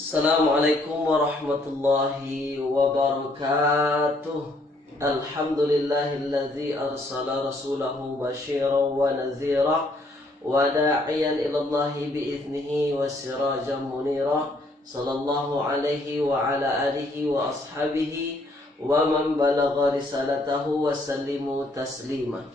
Assalamualaikum warahmatullahi wabarakatuh. Alhamdulillahilladzi arsala rasulahu basyiran wa nadhira wa da'iyan ilallahi biiznihi wa sirajan munira. Sallallahu alaihi wa ala alihi wa ashabihi wa man balagha risalatahu wa sallimu taslima.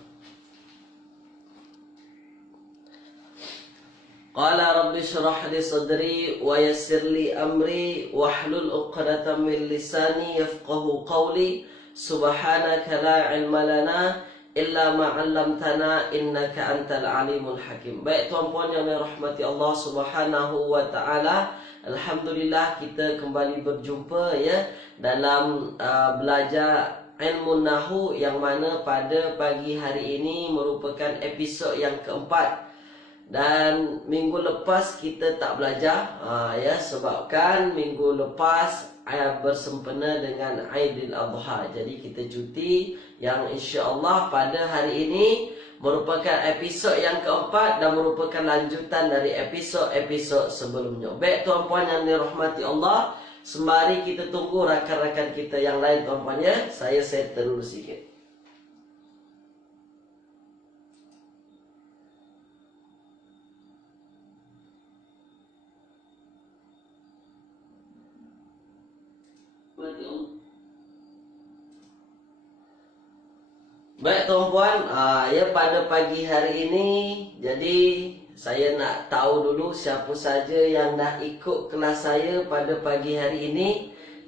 Qala rabbi shrah li sadri wa yassir li amri wahlul 'uqdatam min lisani yafqahu qawli. Subhanaka la ilma lana illa ma 'allamtana innaka antal alimul hakim. Baik tuan-puan yang dirahmati Allah Subhanahu wa taala, alhamdulillah kita kembali berjumpa ya dalam belajar ilmu nahwu yang mana pada pagi hari ini merupakan episod yang keempat. Dan minggu lepas kita tak belajar ya, sebabkan minggu lepas bersempena dengan Aidil Adha. Jadi kita cuti, yang insya-Allah pada hari ini merupakan episod yang keempat dan merupakan lanjutan dari episod-episod sebelumnya. Baik tuan-puan yang dirahmati Allah, sembari kita tunggu rakan-rakan kita yang lain tuan-puan ya, saya settle dulu sikit. Baik tuan-puan, ya pada pagi hari ini, jadi saya nak tahu dulu siapa saja yang dah ikut kelas saya pada pagi hari ini.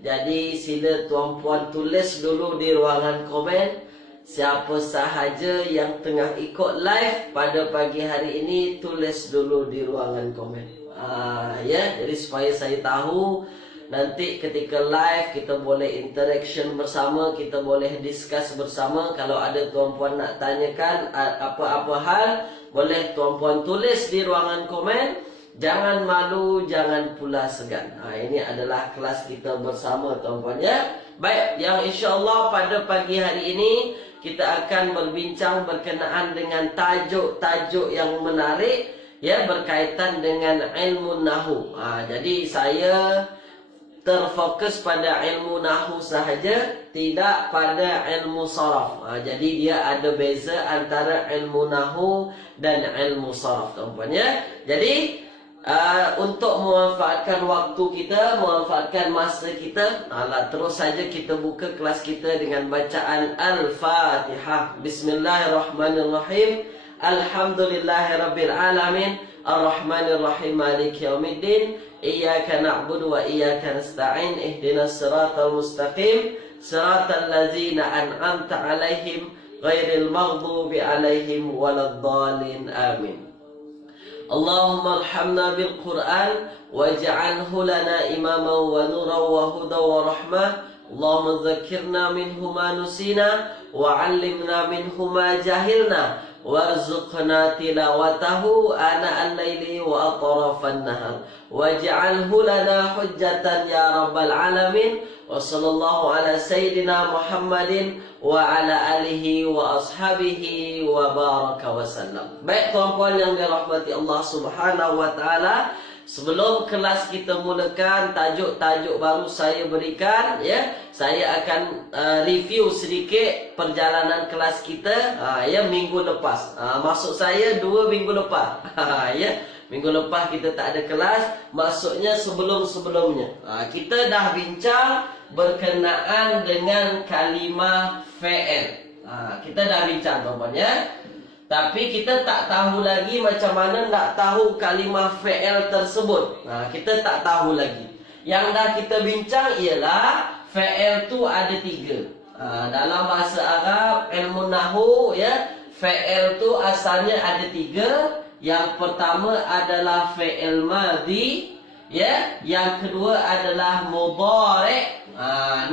Jadi sila tuan-puan tulis dulu di ruangan komen siapa sahaja yang tengah ikut live pada pagi hari ini, tulis dulu di ruangan komen. Ya, jadi supaya saya tahu. Nanti ketika live kita boleh interaction bersama, kita boleh discuss bersama. Kalau ada tuan-puan nak tanyakan apa-apa hal, boleh tuan-puan tulis di ruangan komen. Jangan malu, jangan pula segan. Ini adalah kelas kita bersama tuan-puan ya. Baik, yang insya-Allah pada pagi hari ini kita akan berbincang berkenaan dengan tajuk-tajuk yang menarik ya, berkaitan dengan ilmu nahwu. Jadi saya terfokus pada ilmu nahwu sahaja, tidak pada ilmu saraf. Jadi dia ada beza antara ilmu nahwu dan ilmu saraf tuan-puan ya. Jadi untuk memanfaatkan waktu kita, memanfaatkan masa kita, terus saja kita buka kelas kita dengan bacaan Al-Fatihah. Bismillahirrahmanirrahim. Alhamdulillahirabbil alamin. Ar-Rahmanir-Rahim. Maliki yaumiddin. Iyyaka na'budu wa iyyaka nasta'in. Ihdinas siratal mustaqim. Siratal ladzina an'amta 'alaihim ghairil maghdubi 'alaihim waladdallin. Amin. Allahumma arhamna bil Qur'an waj'alhu lana imaman wa nuran wa hudan wa rahmah. Allahumma dzakkirna minhu ma nusina wa 'allimna minhu ma jahilna warzuqna tilawatahu ana al-laili wa atrafan nahar waj'alhu lana hujjatan ya rabbal alamin. Wa sallallahu ala sayyidina Muhammadin wa ala alihi wa ashabihi wa baraka wa sallam. Baik tuan-puan yang dirahmati Allah Subhanahu wa taala, sebelum kelas kita mulakan, tajuk-tajuk baru saya berikan ya. Saya akan review sedikit perjalanan kelas kita ya minggu lepas. Maksud saya 2 minggu lepas. Ya, minggu lepas kita tak ada kelas, maksudnya sebelum-sebelumnya. Kita dah bincang berkenaan dengan kalimah fa'il. Kita dah bincang tuan-tuan ya. Tapi kita tak tahu lagi macam mana nak tahu kalimah fa'il tersebut. Kita tak tahu lagi. Yang dah kita bincang ialah fa'il tu ada 3. Dalam bahasa Arab, ilmu nahwu ya, fa'il tu asalnya ada 3. Yang pertama adalah fa'il madhi ya, yang kedua adalah mudhari'.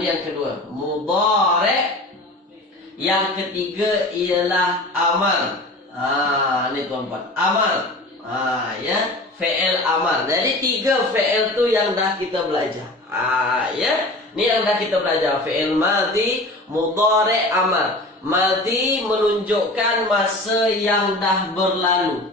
Ni yang kedua, mudhari'. Yang ketiga ialah amal. Ni tuan-puan, amal. Ya, fi'il amal. Jadi 3 fi'il tu yang dah kita belajar. Ya, ni yang dah kita belajar. Fi'il madhi, mudhari', amal. Madhi menunjukkan masa yang dah berlalu.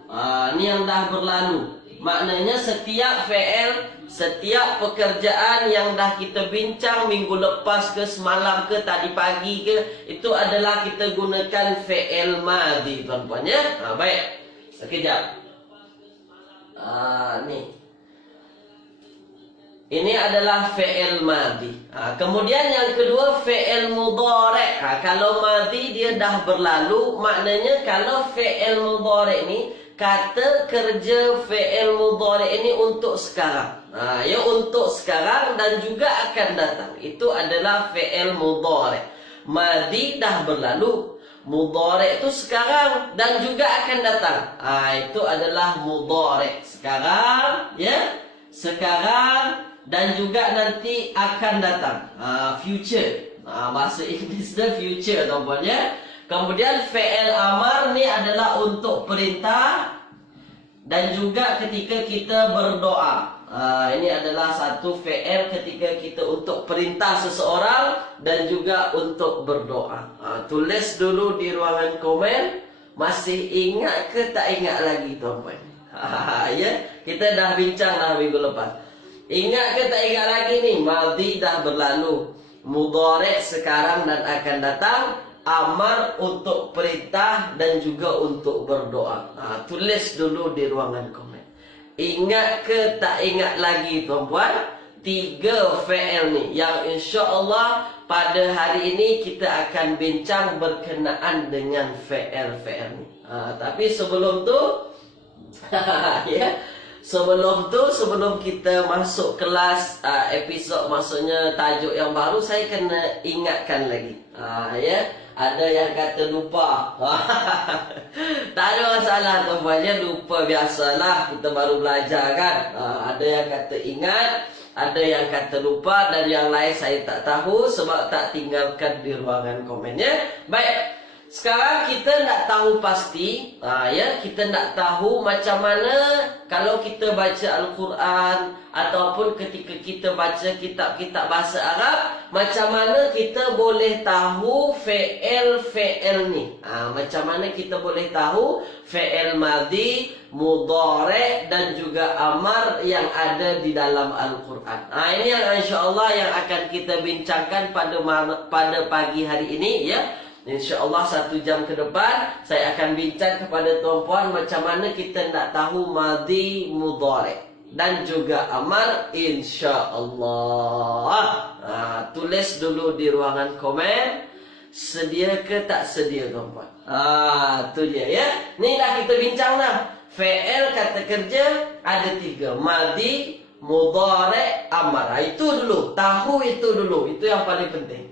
Ni yang dah berlalu. Maknanya setiap fi'il, setiap pekerjaan yang dah kita bincang minggu lepas ke, semalam ke, tadi pagi ke, itu adalah kita gunakan fi'il madhi, tuan-puan ya. Baik. Sekejap. Ni. Ini adalah fi'il madhi. Kemudian yang kedua fi'il mudhari'. Kalau madhi dia dah berlalu, maknanya kalau fi'il mudhari' ni, kata kerja fi'il mudhari' ini untuk sekarang. Ya, untuk sekarang dan juga akan datang. Itu adalah fi'il mudhari'. Madhi dah berlalu. Mudhari' itu sekarang dan juga akan datang. Itu adalah mudhari'. Sekarang, ya. Sekarang dan juga nanti akan datang. Future. Bahasa Inggeris dia future, tuan-puan ya. Kemudian fi'il amar ni adalah untuk perintah dan juga ketika kita berdoa. Ini adalah satu fi'il ketika kita untuk perintah seseorang dan juga untuk berdoa. Tulis dulu di ruangan komen. Masih ingat ke tak ingat lagi, tuan-puan? Ya, kita dah bincang dah minggu lepas. Ingat ke tak ingat lagi ni? Madhi dah berlalu. Mudhari' sekarang dan akan datang. Amar untuk perintah dan juga untuk berdoa. Tulis dulu di ruangan komen. Ingat ke tak ingat lagi, tuan-puan? 3 fi'il ni yang insya-Allah pada hari ini kita akan bincang berkenaan dengan fi'il-fi'il ni. Tapi sebelum tu ya, sebelum kita masuk kelas episod, maksudnya tajuk yang baru, saya kena ingatkan lagi. Ya, ada yang kata lupa. Tak ada masalah, tuan-puan, lupa biasalah, kita baru belajar kan. Ada yang kata ingat, ada yang kata lupa, dan yang lain saya tak tahu sebab tak tinggalkan di ruangan komennya. Baik. Sekarang kita nak tahu pasti, ya, kita nak tahu macam mana kalau kita baca Al-Quran ataupun ketika kita baca kitab-kitab bahasa Arab, macam mana kita boleh tahu fi'il ni. Macam mana kita boleh tahu fi'il madhi, mudhari' dan juga amar yang ada di dalam Al-Quran. Ini yang insya-Allah yang akan kita bincangkan pada pagi hari ini, ya. InsyaAllah 1 jam ke depan saya akan bincang kepada tuan-puan macam mana kita nak tahu madhi, mudhari' dan juga amar, insyaAllah. Tulis dulu di ruangan komen. Sedia ke tak sedia, tuan-puan? Tu dia ya. Ni dah kita bincang dah. Fi'il kata kerja ada 3. Madhi, mudhari', amar. Itu dulu. Tahu itu dulu. Itu yang paling penting.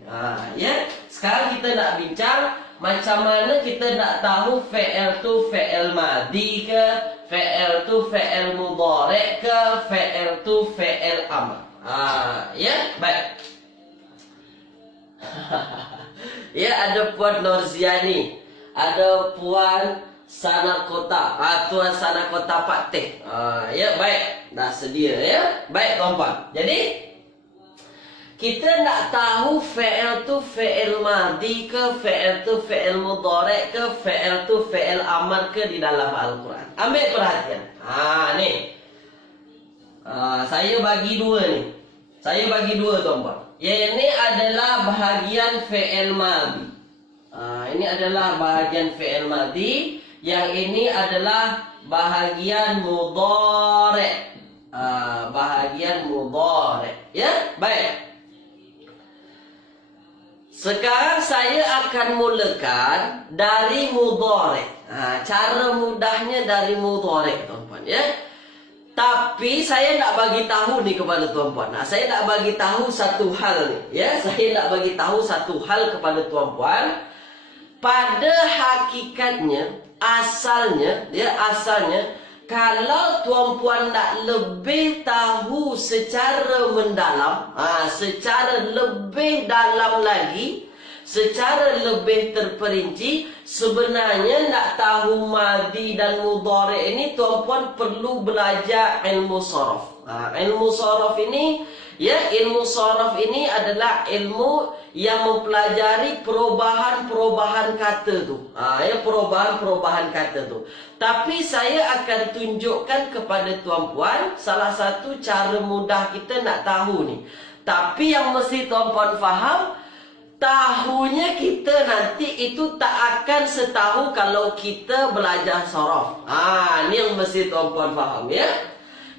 Ya. Sekarang kita nak bincang macam mana kita nak tahu fi'il tu fi'il madhi ke, fi'il tu fi'il mudhari' ke, fi'il tu fi'il amar. Ya, baik. Ya, ada Puan Norziani, ada Puan Sanakota, Tuan Sanakota Pak Teh. Ya, baik. Dah sedia ya. Baik, tuan-puan. Jadi kita nak tahu fi'il tu fi'il madhi ke, fi'il tu fi'il mudhari' ke, fi'il tu fi'il amar ke di dalam Al-Quran. Ambil perhatian. Ni. Saya bagi 2 ni. Saya bagi 2, tuan-puan. Yang ini adalah bahagian fi'il madhi. Ini adalah bahagian fi'il madhi. Yang ini adalah bahagian mudhari'. Bahagian mudhari'. Ya, baik. Sekarang saya akan mulakan dari mudhari'. Cara mudahnya dari mudhari', tuan-puan ya. Tapi saya nak bagi tahu ni kepada tuan-puan. Saya nak bagi tahu satu hal ni ya. Saya nak bagi tahu satu hal kepada tuan-puan. Pada hakikatnya, asalnya kalau tuan-puan nak lebih tahu secara mendalam, secara lebih dalam lagi, secara lebih terperinci, sebenarnya nak tahu madhi dan mudhari' ini tuan-puan perlu belajar ilmu saraf. Ilmu sorof ini, ya, ilmu sorof ini adalah ilmu yang mempelajari perubahan-perubahan kata tu. Ya, perubahan-perubahan kata tu. Tapi saya akan tunjukkan kepada tuan-puan salah satu cara mudah kita nak tahu ni. Tapi yang mesti tuan-puan faham, tahunya kita nanti itu tak akan setahu kalau kita belajar sorof. Ni yang mesti tuan-puan faham, ya.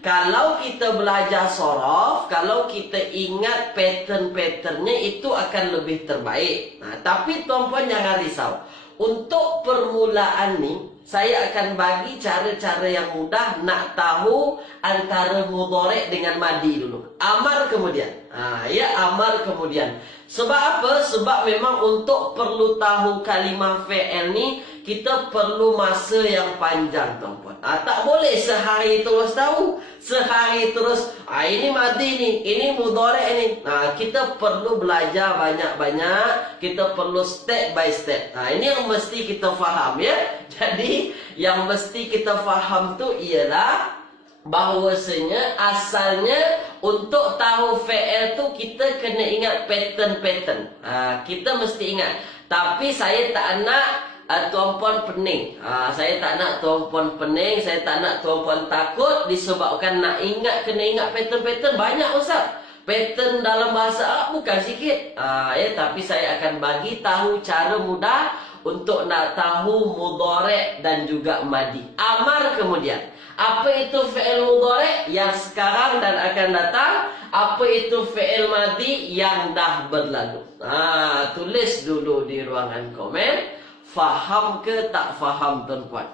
Kalau kita belajar sorof, kalau kita ingat pattern-patternnya, itu akan lebih terbaik. Tapi tuan-puan jangan risau. Untuk permulaan ni, saya akan bagi cara-cara yang mudah nak tahu antara mudhari' dengan madi dulu. Amar kemudian. Ya, amar kemudian. Sebab apa? Sebab memang untuk perlu tahu kalimah fi'il ni, kita perlu masa yang panjang, tuan-puan. Tak boleh sehari terus tahu. Sehari terus, ini madi ni, ini mudhari' ni. Kita perlu belajar banyak-banyak. Kita perlu step by step. Ini yang mesti kita faham, ya. Jadi, yang mesti kita faham tu ialah bahawasanya asalnya untuk tahu fi'il tu kita kena ingat pattern-pattern. Kita mesti ingat. Tapi saya tak nak tuan-puan pening. Saya tak nak tuan-puan pening. Saya tak nak tuan-puan takut disebabkan nak ingat, kena ingat pattern-pattern. Banyak, Ustaz. Pattern dalam bahasa Arab bukan sikit. Ya, tapi saya akan bagi tahu cara mudah untuk nak tahu mudhari' dan juga madi. Amar kemudian. Apa itu fi'il mudhari' yang sekarang dan akan datang? Apa itu fi'il madi yang dah berlalu? Tulis dulu di ruangan komen. Faham ke tak faham, tuan-puan?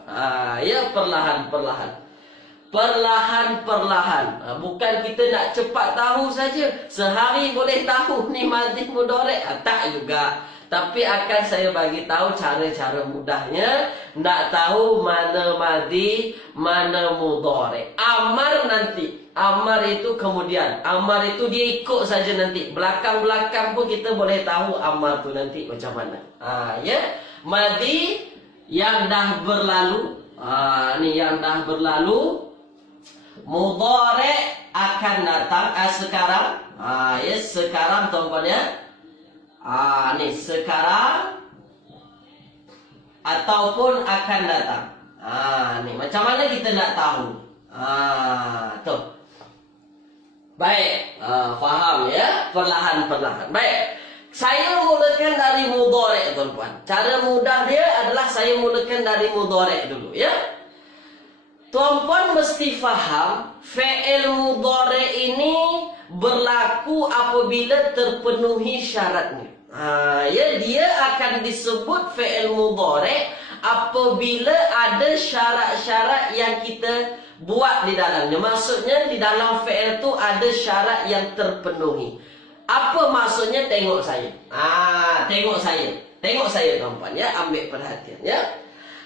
Ya, perlahan-perlahan. Perlahan-perlahan. Bukan kita nak cepat tahu saja. Sehari boleh tahu ni madi mudhari'. Tak juga. Tapi akan saya bagi tahu cara-cara mudahnya nak tahu mana madi, mana mudhari'. Amar nanti. Amar itu kemudian. Amar itu dia ikut saja nanti. Belakang-belakang pun kita boleh tahu amar tu nanti macam mana. Ya. Madi yang dah berlalu. Ni yang dah berlalu. Mudhari' akan datang sekarang. Ya, sekarang tuan-tuan, ya. Ni sekarang ataupun akan datang. Ni macam mana kita nak tahu? Tu. Baik, faham, ya? Perlahan-perlahan. Baik. Saya mulakan dari mudhari', tuan-puan. Cara mudah dia adalah saya mulakan dari mudhari' dulu, ya. Tuan-puan mesti faham fi'il mudhari' ini berlaku apabila terpenuhi syaratnya. Ya, dia akan disebut fi'il mudhari' apabila ada syarat-syarat yang kita buat di dalamnya. Maksudnya di dalam fi'il tu ada syarat yang terpenuhi. Apa maksudnya? Tengok saya. Tengok saya. Tengok saya, tuan-puan, ya. Ambil perhatian, ya.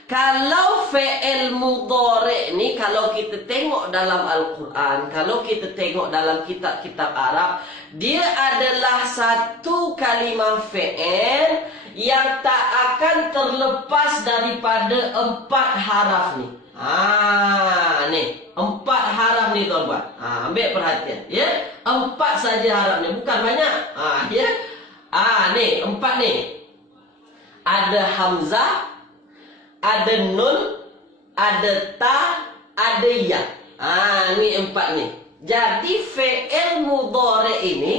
Kalau fi'il mudhari' ni, kalau kita tengok dalam Al-Quran, kalau kita tengok dalam kitab-kitab Arab, dia adalah satu kalimah fi'il yang tak akan terlepas daripada 4 haraf ni. Ni 4 haraf ni, tuan-puan. Ambil perhatian, ya. 4 saja harafnya, bukan banyak. Ya. Ni 4 ni. Ada hamzah, ada nun, ada ta, ada ya. Ni 4 ni. Jadi fi'il mudhari' ini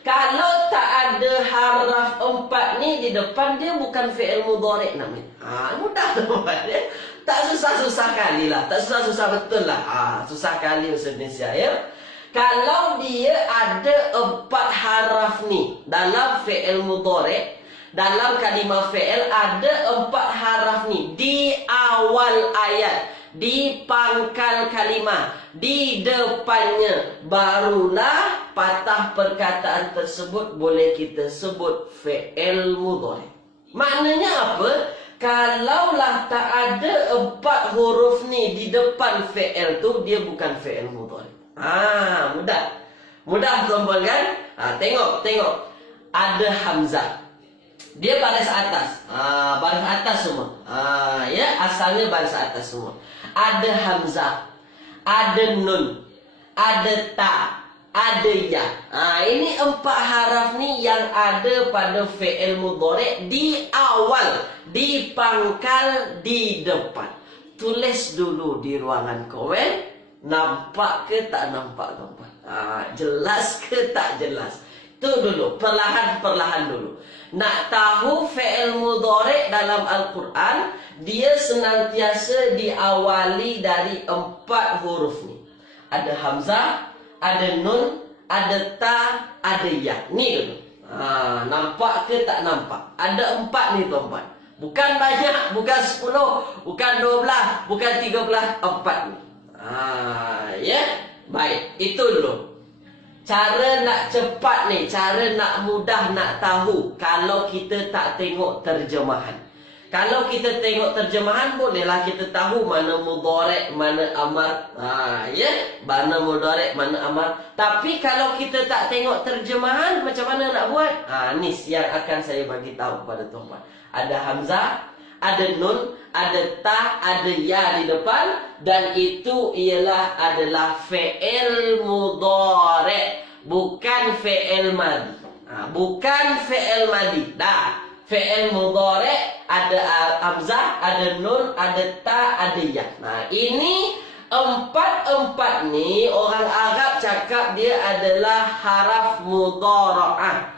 kalau tak ada haraf 4 ni di depan, dia bukan fi'il mudhari' namanya. Mudah, tuan-puan, ya. Tak susah-susah kali lah. Tak susah-susah betul lah. Susah kali bahasa Indonesia, ya. Kalau dia ada 4 haraf ni dalam fi'il mudhari', dalam kalimah fi'il ada 4 haraf ni di awal ayat, di pangkal kalimah, di depannya, barulah patah perkataan tersebut boleh kita sebut fi'il mudhari'. Maknanya apa? Kalaulah tak ada 4 huruf ni di depan fi'il tu, dia bukan fi'il mudhari'. Mudah. Mudah, tuan-tuan, kan? Tengok. Ada hamzah. Dia baris atas. Baris atas semua. Ya, asalnya baris atas semua. Ada hamzah, ada nun, ada ta, ada ya. Ini 4 haraf nih yang ada pada fi'il mudhari' di awal, di pangkal, di depan. Tulis dulu di ruangan komen. Nampak ke tak nampak tuan-tuan? Jelas ke tak jelas? Itu dulu, perlahan-perlahan dulu. Nak tahu fi'il mudhari' dalam Al-Quran, dia senantiasa diawali dari 4 huruf ni. Ada hamzah, ada nun, ada ta, ada ya. Ni dulu. Nampak ke tak nampak? Ada 4 ni tuan-tuan. Bukan banyak, bukan 10, bukan 12, bukan 13, 4 ni. Ya, baik, itu dulu. Cara nak cepat ni, cara nak mudah nak tahu kalau kita tak tengok terjemahan. Kalau kita tengok terjemahan, bolehlah kita tahu mana mudhari', mana amar. Ya, mana mudhari', mana amar. Tapi kalau kita tak tengok terjemahan, macam mana nak buat? Ni yang akan saya bagi tahu pada tuan-tuan. Ada hamzah, ada nun, ada ta, ada ya di depan, dan itu adalah fi'il mudhari', bukan fi'il madhi. Bukan fi'il madhi. Fi'il mudhari' ada hamzah, ada nun, ada ta, ada ya. Ini 4 ni orang Arab cakap dia adalah haraf mudhara'ah.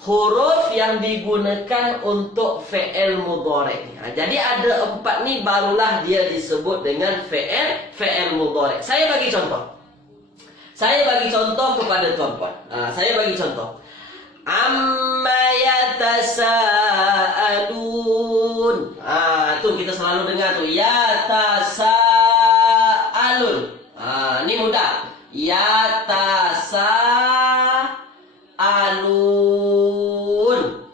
Huruf yang digunakan untuk fi'il mudhari'. Jadi ada 4 ni barulah dia disebut dengan fi'il mudhari'. Saya bagi contoh. Saya bagi contoh kepada tuan-tuan. Saya bagi contoh. Amma yatasa'alun. Tu kita selalu dengar tu. Yatasa'alun. Ni mudah. Yatasa'alun.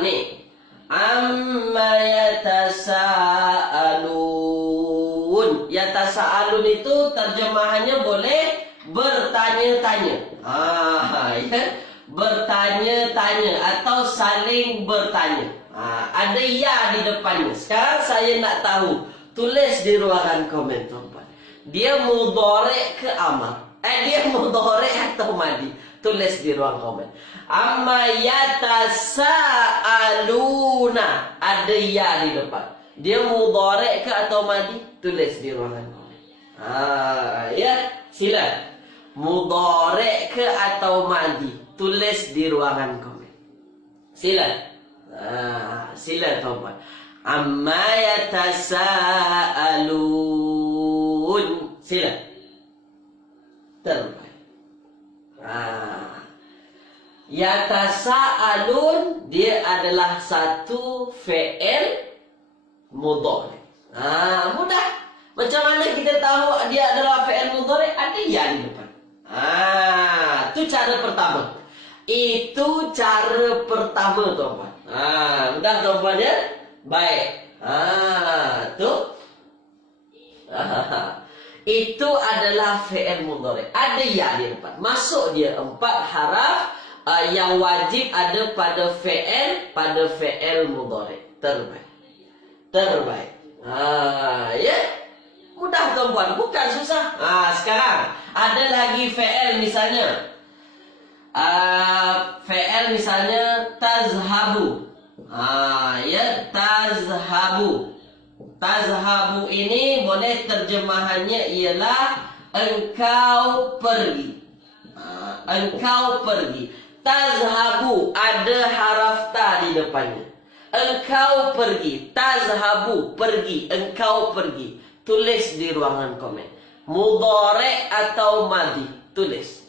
Ni. Amma yatasa'alun. Yatasa'alun itu terjemahannya boleh bertanya-tanya. Ya. Bertanya-tanya atau saling bertanya. Ada ya di depannya. Sekarang saya nak tahu. Tulis di ruangan komen tuan-tuan. Dia mudhari' ke amar? Dia mudhari' atau madhi? Tulis di ruang komen. Amma yatasa'aluna. Ada ya di depan. Dia mudhari' ke atau madhi? Tulis di ruangan komen. Ya, sila. Mudhari' ke atau madhi? Tulis di ruangan komen. Sila. Sila tuan-tuan. Amma yatasa'alun. Sila. Terbaik. Yatasa'alun dia adalah satu fi'il mudhari'. Mudah. Macam mana kita tahu dia adalah fi'il mudhari'? Ada ya di depan. Itu cara pertama. Itu cara pertama tuan-tuan. Mudah tuan-tuan ya? Baik. Tu. Itu adalah fi'il mudhari'. Ada ya di depan. Masuk dia 4 haraf yang wajib ada pada fi'il mudhari'. Terbaik. Terbaik. Ya. Mudah tuan-tuan, bukan susah. Sekarang ada lagi fi'il misalnya. Fi'il misalnya tazhabu. Ya, tazhabu. Tazhabu ini boleh terjemahannya ialah engkau pergi. Engkau pergi. Tazhabu ada haraf ta di depannya. Engkau pergi. Tazhabu pergi. Engkau pergi. Tulis di ruangan komen. Mudhari' atau madhi? Tulis.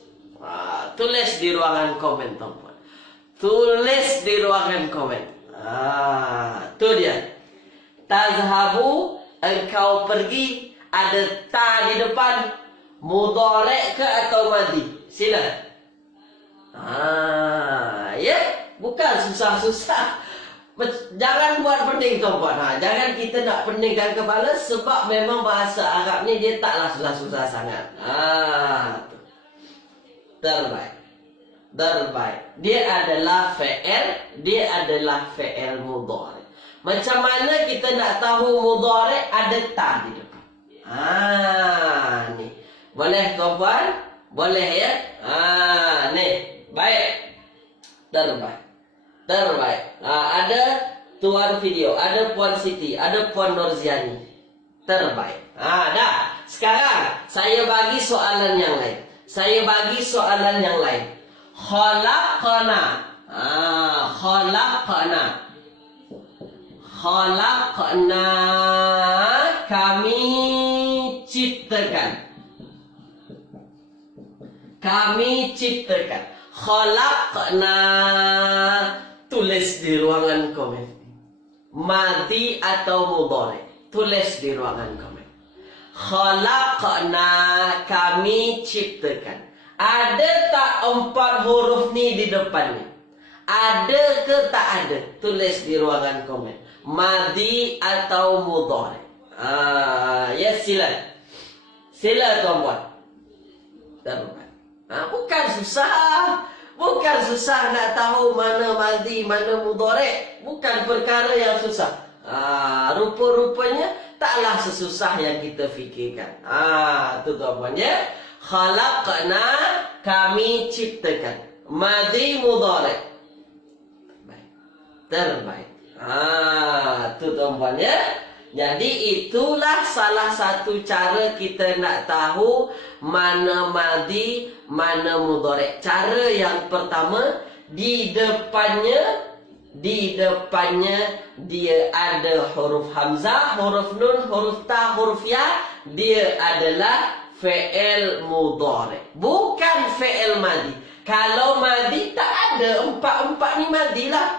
Tulis di ruangan komen tuan-tuan. Tulis di ruangan komen. Tu dia. Tazhabu, engkau pergi, ada ta di depan. Mudhari' ke atau madhi? Sila. Ya, bukan susah-susah. Jangan buat pening tuan-tuan. Jangan kita nak peningkan kepala, sebab memang bahasa Arab ni dia taklah susah-susah sangat. Terbaik. Terbaik. Dia adalah fi'il mudhari'. Macam mana kita nak tahu mudhari' ada ta di depan? Ni. Boleh tuan-tuan? Boleh ya? Nih, baik. Terbaik. Terbaik. Ada Tuan Video, ada Puan Siti, ada Puan Nurziani. Terbaik. Dah. Sekarang saya bagi soalan yang lain. Khalaqna. Khalaqna, kami ciptakan. Khalaqna, tulis di ruangan komen. Madhi atau mudhari, tulis di ruangan komen. Khalaqna, kami ciptakan. Ada tak 4 huruf ni di depan ni? Ada ke tak ada? Tulis di ruangan komen. Madhi atau mudhari. Ya, sila tuan-puan. Terbaik. Bukan susah nak tahu mana madhi, mana mudhari. Bukan perkara yang susah. Rupa-rupanya taklah sesusah yang kita fikirkan. Tu tuan-puan ya. Khalaqna, kami ciptakan. Madhi, mudhari. Terbaik. Tu tuan-puan ya. Jadi itulah salah satu cara kita nak tahu mana madhi, mana mudhari. Cara yang pertama, di depannya dia ada huruf hamzah, huruf nun, huruf ta, huruf ya. Dia adalah fi'il mudhari, bukan fi'il madhi. Kalau madhi tak ada, empat ni madhi lah.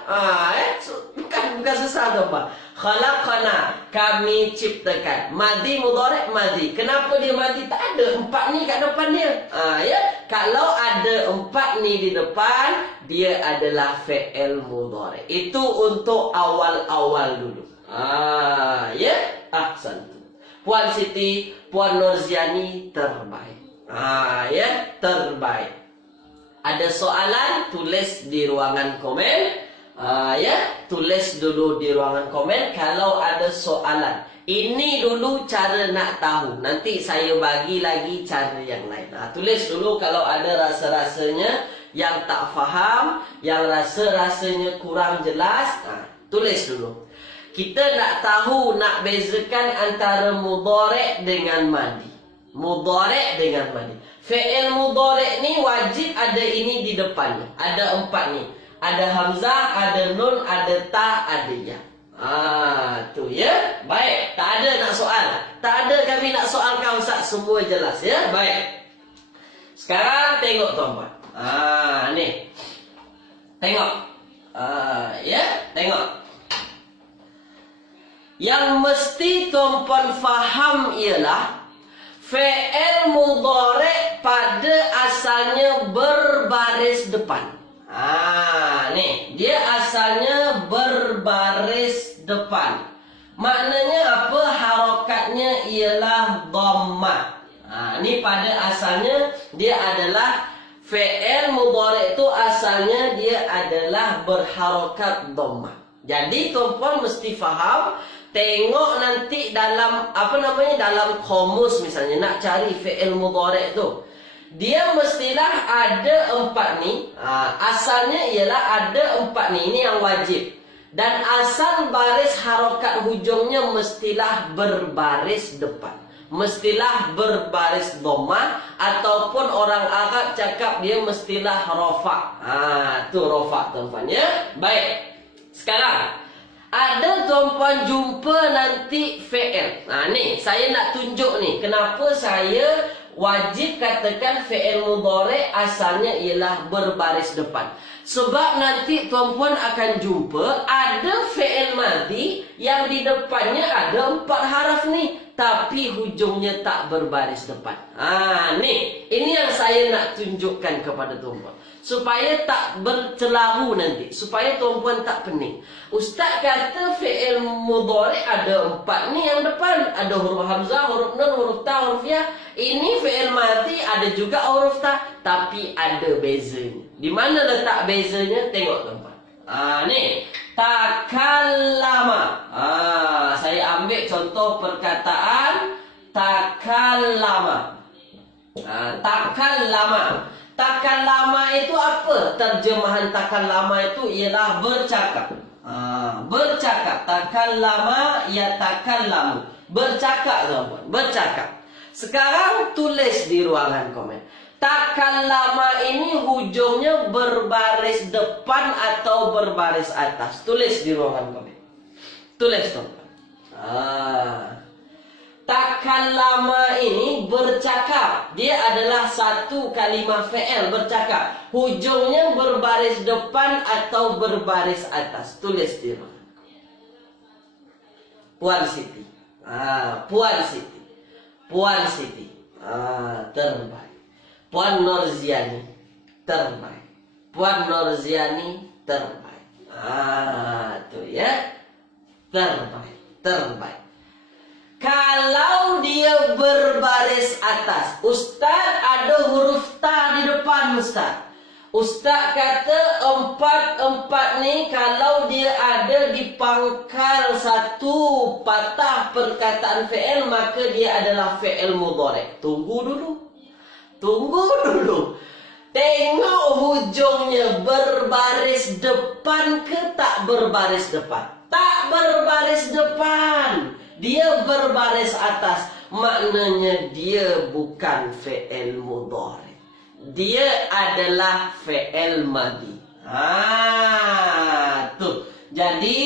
Bukan susah tu apa. Khalaqna, kami ciptakan. Madhi, mudhari, madhi. Kenapa dia madhi? Tak ada 4 ni kat depan dia. Ya. Kalau ada 4 ni di depan, dia adalah fi'il mudhari. Itu untuk awal-awal dulu. Ya. Ahsantu. Puan Siti, Puan Nurziani, terbaik. Ya, terbaik. Ada soalan, tulis di ruangan komen. Ya, tulis dulu di ruangan komen kalau ada soalan. Ini dulu cara nak tahu. Nanti saya bagi lagi cara yang lain. Tulis dulu kalau ada rasa-rasanya yang tak faham, yang rasa-rasanya kurang jelas. Tulis dulu. Kita nak tahu, nak bezakan antara mudhari dengan madhi. Mudhari dengan madhi. Fi'il mudhari ni wajib ada ini di depannya. Ada 4 ni. Ada hamzah, ada nun, ada ta, ada ya. Tu ya. Baik. Tak ada nak soal. Tak ada kami nak soal kau Ustaz. Semua jelas ya. Baik. Sekarang tengok tuan-tuan. Ni. Tengok. Ya. Tengok. Yang mesti tuan-puan faham ialah fi'il mudhari pada asalnya berbaris depan. Ni, dia asalnya berbaris depan. Maknanya apa? Harakatnya ialah dhammah. Ni pada asalnya dia adalah fi'il mudhari itu asalnya dia adalah berharakat dhammah. Jadi tuan-puan mesti faham. Tengok nanti dalam dalam kamus misalnya nak cari fi'il mudhari tu. Dia mestilah ada 4 ni. Asalnya ialah ada 4 ni. Ini yang wajib. Dan asal baris harakat hujungnya mestilah berbaris depan. Mestilah berbaris dhammah ataupun orang Arab cakap dia mestilah rafa'. Tu rafa' tuan-puan ya. Baik. Sekarang ada tuan-puan jumpa nanti fi'il. Ni saya nak tunjuk ni. Kenapa saya wajib katakan fi'il mudhari asalnya ialah berbaris depan. Sebab nanti tuan-puan akan jumpa ada fi'il madhi yang di depannya ada 4 haraf ni. Tapi hujungnya tak berbaris depan. Ni. Ini yang saya nak tunjukkan kepada tuan-puan. Supaya tak bercelahu nanti. Supaya tuan-puan tak pening. Ustaz kata fi'il mudhari ada 4 ni yang depan. Ada huruf hamzah, huruf nun, huruf ta, huruf ya. Ini fi'il madhi ada juga huruf ta. Tapi ada bezanya. Di mana letak bezanya? Tengok tuan-puan. Ni. Takallama. Saya ambil contoh perkataan takallama. Takallama. Takallama itu apa? Terjemahan takallama itu ialah bercakap. Bercakap. Takallama yatakallamu. Bercakap, tuan-puan. Bercakap. Sekarang tulis di ruangan komen. Takallama ini hujungnya berbaris depan atau berbaris atas. Tulis di ruangan komen. Tulis, tuan-puan. Takallama ini bercakap. Dia adalah satu kalimah fi'il, bercakap. Hujungnya berbaris depan atau berbaris atas. Tulis di ruangan. Puan Siti. Puan Siti. Puan Siti. Terbaik. Puan Norziani. Terbaik. Puan Norziani. Terbaik. Tuh ya. Terbaik. Terbaik. Kalau dia berbaris atas, Ustaz ada huruf ta di depan Ustaz. Ustaz kata empat ni kalau dia ada di pangkal satu patah perkataan fi'il maka dia adalah fi'il mudhari'. Tunggu dulu. Tunggu dulu. Tengok hujungnya berbaris depan ke tak berbaris depan? Tak berbaris depan. Dia berbaris atas. Maknanya dia bukan fi'il mudhari'. Dia adalah fi'il madhi. Tuh. Jadi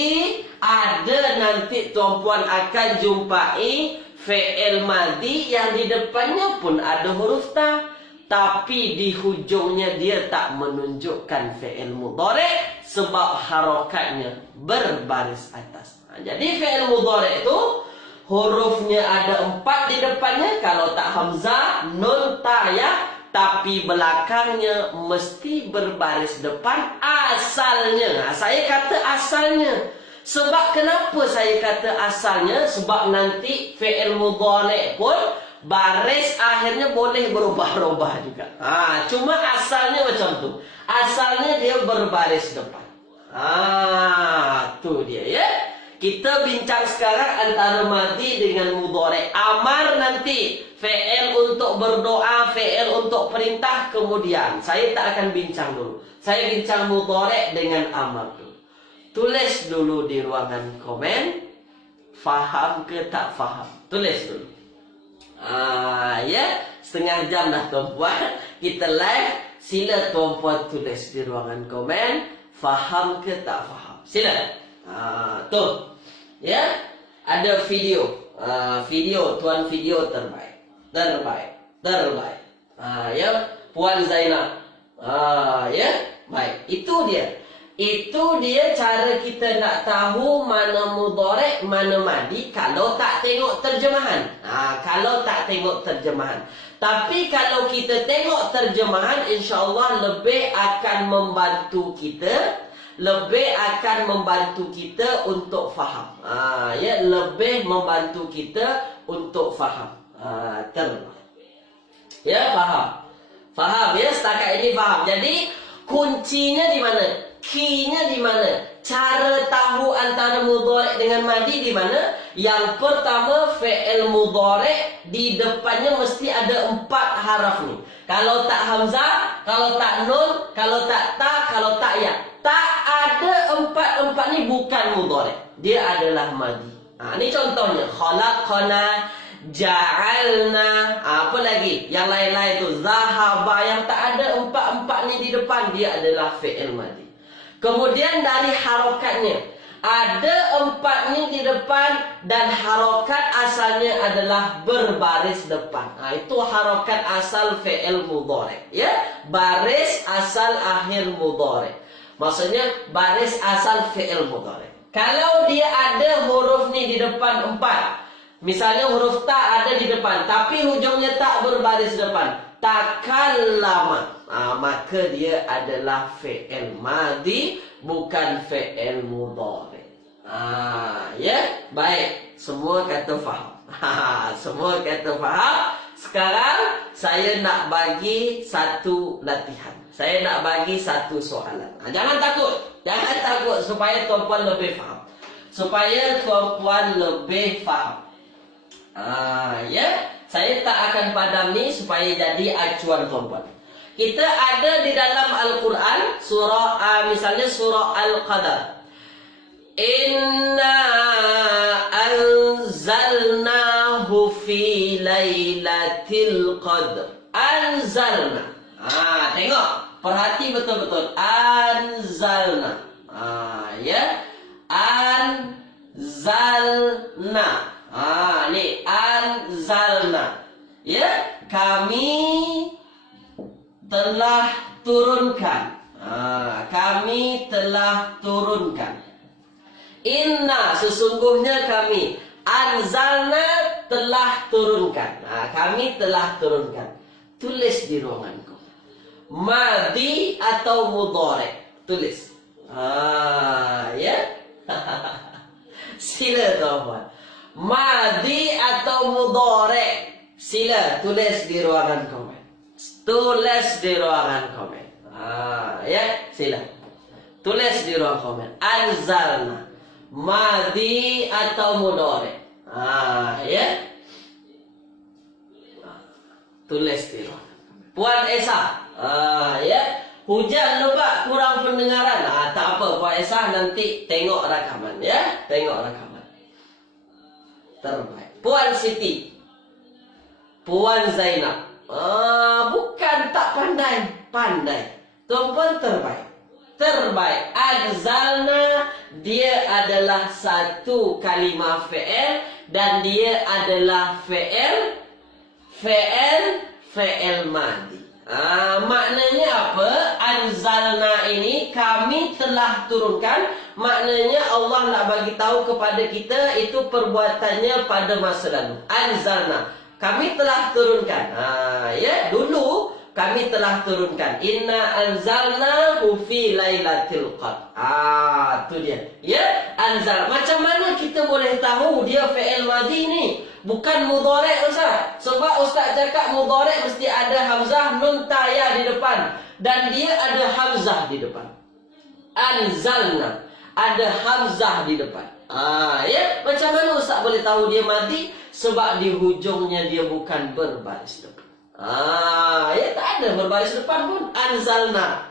ada nanti tuan-puan akan jumpai fi'il madhi yang di depannya pun ada huruf ta, tapi di hujungnya dia tak menunjukkan fi'il mudhari' sebab harokatnya berbaris atas. Jadi fi'il mudhari' itu hurufnya ada 4 di depannya. Kalau tak hamzah, nun, ta, ya. Tapi belakangnya mesti berbaris depan asalnya. Saya kata asalnya. Sebab kenapa saya kata asalnya? Sebab nanti fi'il mudhari' pun baris akhirnya boleh berubah-ubah juga. Cuma asalnya macam tu. Asalnya dia berbaris depan. Tu dia ya. Kita bincang sekarang antara madhi dengan mudhari'. Amar nanti. Fi'il untuk berdoa, fi'il untuk perintah kemudian. Saya tak akan bincang dulu. Saya bincang mudhari' dengan amar dulu. Tulis dulu di ruangan komen. Faham ke tak faham? Tulis dulu. Ya, setengah jam dah tuan-puan. Kita live. Sila tuan-puan tulis di ruangan komen. Faham ke tak faham? Sila. Tuh. Ya, ada video. Video, tuan video terbaik. Terbaik. Terbaik. Ya, Puan Zainab. Ya, baik. Itu dia. Itu dia cara kita nak tahu mana mudhari', mana madhi kalau tak tengok terjemahan. Kalau tak tengok terjemahan. Tapi kalau kita tengok terjemahan, insya-Allah lebih akan membantu kita. Lebih akan membantu kita untuk faham. Ya, lebih membantu kita untuk faham. Ya, faham. Faham ya, setakat ini faham. Jadi kuncinya di mana? Key-nya di mana? Cara tahu antara mudhari' dengan madhi di mana? Yang pertama, fi'il mudhari' di depannya mesti ada 4 haraf ni. Kalau tak hamzah, kalau tak nun, kalau tak ta, kalau tak ya. Tak ada 4 ni bukan mudhari'. Dia adalah madhi. Ini contohnya. Khalaqana, ja'alna, apa lagi? Yang lain-lain tu. Zahaba, yang tak ada 4 ni di depan, dia adalah fi'il madhi. Kemudian dari harokatnya, ada 4 ni di depan dan harokat asalnya adalah berbaris depan. Itu harokat asal fi'il mudhari'. Ya, baris asal akhir mudhari'. Maksudnya baris asal fi'il mudhari'. Kalau dia ada huruf ni di depan 4, misalnya huruf ta ada di depan, tapi hujungnya tak berbaris depan, takallama, maka dia adalah fi'il madhi, bukan fi'il mudhari'. Ya, baik. Semua kata faham. Semua kata faham. Sekarang saya nak bagi satu latihan. Saya nak bagi satu soalan. Jangan takut. Jangan takut supaya tuan-puan lebih faham. Supaya tuan-puan lebih faham. Ya. Saya tak akan padam ni supaya jadi acuan tuan-tuan. Kita ada di dalam Al-Quran surah misalnya surah Al-Qadar. Inna anzalnahu fi lailatul qadr. Anzalna. Tengok, perhati betul-betul. Anzalna. Ya. Anzalna. Ni anzalna. Ya, kami telah turunkan. Kami telah turunkan. Inna, sesungguhnya kami. Anzalna, telah turunkan. Kami telah turunkan. Tulis di ruanganku. Madi atau mudhari. Tulis. Ya. Sila tuan-tuan. Madi atau mudhari. Sila tulis di ruangan komen. Tulis di ruangan komen. Ya, sila. Tulis di ruang komen. Anzalna. Madi atau mudhari. Ya. Tulis di ruangan. Puan Esa. Ya. Hujan lebat, kurang pendengaran. Tak apa Puan Esa, nanti tengok rakaman ya. Tengok rakaman. Terbaik. Puan Siti. Puan Zainab. Bukan tak pandai, pandai. Tuan-puan terbaik. Terbaik. Anzalna, dia adalah satu kalimah fi'il dan dia adalah fi'il madi. Maknanya apa? Anzalna ini kami telah turunkan. Maknanya Allah nak bagi tahu kepada kita itu perbuatannya pada masa lalu. Anzalna, kami telah turunkan. Ya, dulu kami telah turunkan. Inna anzalna fi lailatul qadr. Tu dia. Ya, anzal. Macam mana kita boleh tahu dia fi'il madi ni? Bukan mudhari' Ustaz. Sebab Ustaz cakap mudhari' mesti ada hamzah nun ta ya di depan dan dia ada hamzah di depan. Anzalna ada hamzah di depan. Ya, macam mana Ustaz boleh tahu dia madi? Sebab di hujungnya dia bukan berbaris depan. Ya, tak ada berbaris depan pun. Anzalna.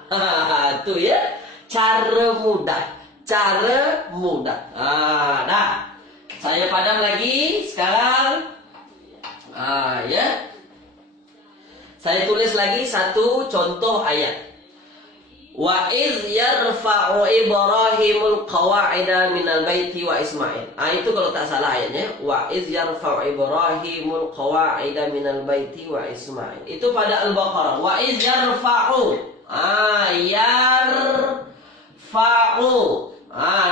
Tu ya. Cara mudah. Cara mudah. Dah. Saya padam lagi sekarang. Ya. Saya tulis lagi satu contoh ayat. Wa iz yarfa'u Ibrahimul qawa'ida minal baiti wa Ismail. Itu kalau tak salah ayatnya. Wa iz yarfa'u Ibrahimul qawa'ida minal baiti wa Ismail. Itu pada Al-Baqarah. Wa iz yarfa'u. Yarfa'u.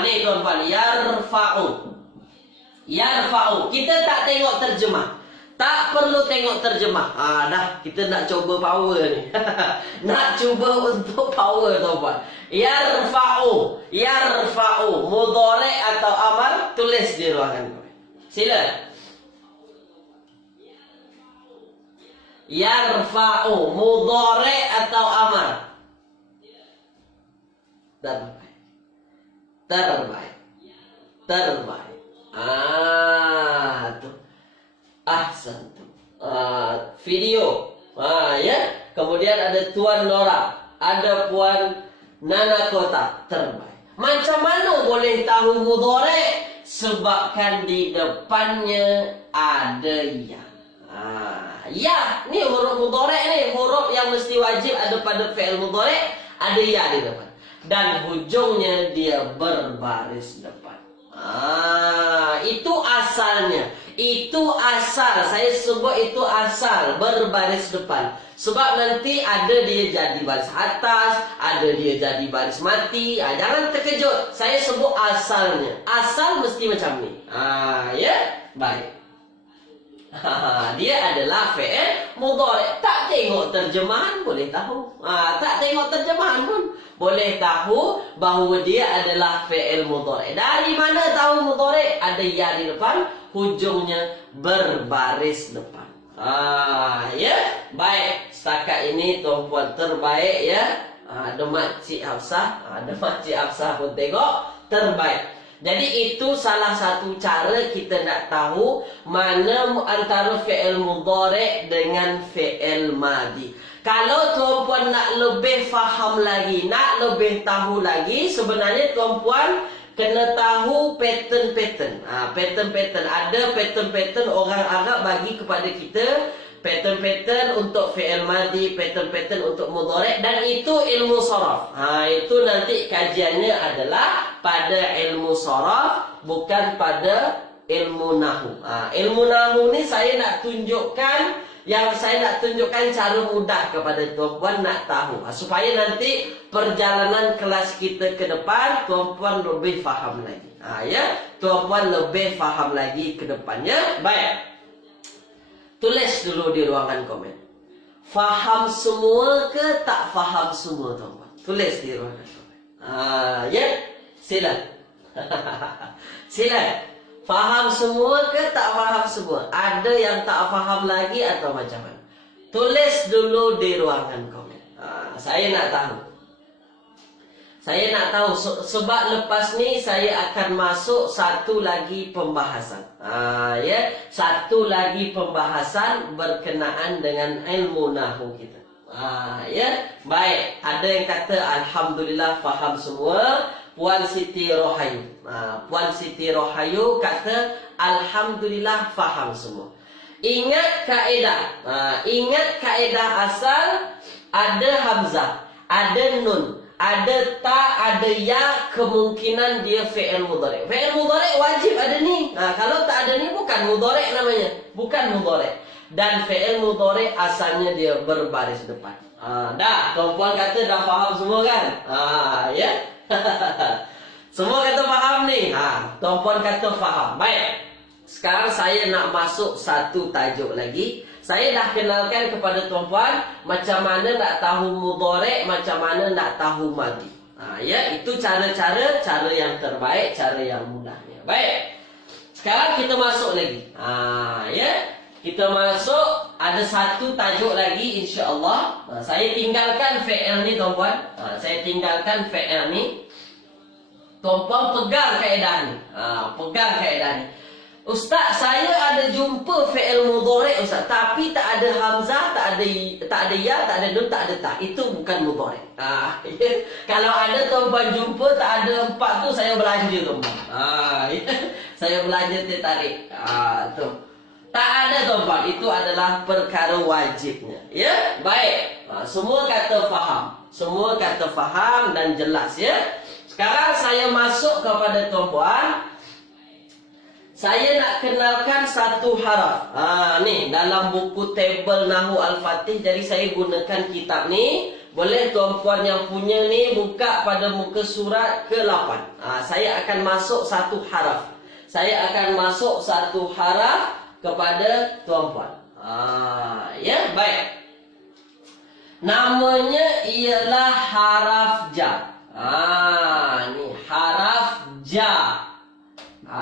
Ni tuan-tuan, yarfa'u. Yarfa'u. Kita tak tengok terjemah. Tak perlu tengok terjemah. Dah, kita nak cuba power ni. Nak cuba untuk power tuan-tuan. Yarfa'u. Yarfa'u. Mudhari' atau amar, tulis di ruangan. Sila. Yarfa'u. Mudhari' atau amar. Terbaik. Terbaik. Terbaik. Tu. Ahsantum. Video. Ya. Kemudian ada Tuan Nora, ada Puan Nana Kota. Terbaik. Macam mana boleh tahu mudhari'? Sebabkan di depannya ada ya. Ya, ni huruf mudhari' ni, huruf yang mesti wajib ada pada fi'il mudhari', ada ya di depan. Dan hujungnya dia berbaris depan. Itu asalnya. Itu asal. Saya sebut itu asal. Berbaris depan. Sebab nanti ada dia jadi baris atas, ada dia jadi baris mati. Jangan terkejut. Saya sebut asalnya. Asal mesti macam ni. Ya? Baik. Dia adalah fi'il mudhari'. Tak tengok terjemahan boleh tahu. Tak tengok terjemahan pun boleh tahu bahawa dia adalah fi'il mudhari'. Dari mana tahu mudhari'? Ada ya di depan, hujungnya berbaris depan. Ya, baik. Setakat ini tuan-puan terbaik ya. Ada Makcik Hafsah, ada Makcik Hafsah pun tengok terbaik. Jadi itu salah satu cara kita nak tahu mana antara fi'il mudhari' dengan fi'il madi. Kalau tuan-puan nak lebih faham lagi, nak lebih tahu lagi, sebenarnya tuan-puan kena tahu pattern-pattern. Pattern-pattern. Ada pattern-pattern orang Arab bagi kepada kita. Pattern-pattern untuk fi'il madi, pattern-pattern untuk mudhari', dan itu ilmu saraf. Itu nanti kajiannya adalah pada ilmu saraf, bukan pada ilmu nahu. Ilmu nahu ni saya nak tunjukkan, cara mudah kepada tuan-puan nak tahu, supaya nanti perjalanan kelas kita ke depan tuan-puan lebih faham lagi. Tuan-puan lebih faham lagi ke depannya. Baik. Tulis dulu di ruangan komen. Faham semua ke tak faham semua, tuan-puan? Tulis di ruangan komen. Sila. Sila. Faham semua ke tak faham semua? Ada yang tak faham lagi atau macam mana? Tulis dulu di ruangan komen. Saya nak tahu. Saya nak tahu sebab lepas ni saya akan masuk satu lagi pembahasan. Satu lagi pembahasan berkenaan dengan ilmu nahwu kita. Baik, ada yang kata alhamdulillah faham semua. Puan Siti Rohayu. Puan Siti Rohayu kata alhamdulillah faham semua. Ingat kaedah. Ingat kaedah asal, ada hamzah, ada nun, ada ta, ada ya, kemungkinan dia fi'il mudhari'. Fi'il mudhari' wajib ada ni. Kalau tak ada ni bukan mudhari' namanya. Bukan mudhari'. Dan fi'il mudhari' asalnya dia berbaris depan. Dah, tuan-puan kata dah faham semua kan? Semua kata faham ni. Tuan-puan kata faham. Baik. Sekarang saya nak masuk satu tajuk lagi. Saya dah kenalkan kepada tuan-puan macam mana nak tahu mudhari', macam mana nak tahu madi. Itu cara yang terbaik, cara yang mudahnya. Baik. Sekarang kita masuk lagi. Kita masuk, ada satu tajuk lagi insya-Allah. Saya tinggalkan fi'il ni tuan-puan. Saya tinggalkan fi'il ni. Tuan-puan pegang kaedah ni. Pegang kaedah ni. Ustaz, saya ada jumpa fi'il mudhari' Ustaz, tapi tak ada hamzah, tak ada ya, tak ada nun, tak ada ta. Itu bukan mudhari'. Kalau ada tuan-puan jumpa tak ada empat tu, saya belanja tuan-puan. Saya belanja tertarik. Tu. Tak ada tuan-puan, itu adalah perkara wajibnya. Baik. Semua kata faham. Semua kata faham dan jelas Sekarang saya masuk kepada tuan-puan. Saya nak kenalkan satu haraf. Ni dalam buku tabel Nahwu Al-Fatih. Jadi saya gunakan kitab ni. Boleh tuan-puan yang punya ni buka pada muka surat ke-8. Saya akan masuk satu haraf. Saya akan masuk satu haraf kepada tuan-puan. Baik. Namanya ialah haraf ja. Ni haraf ja.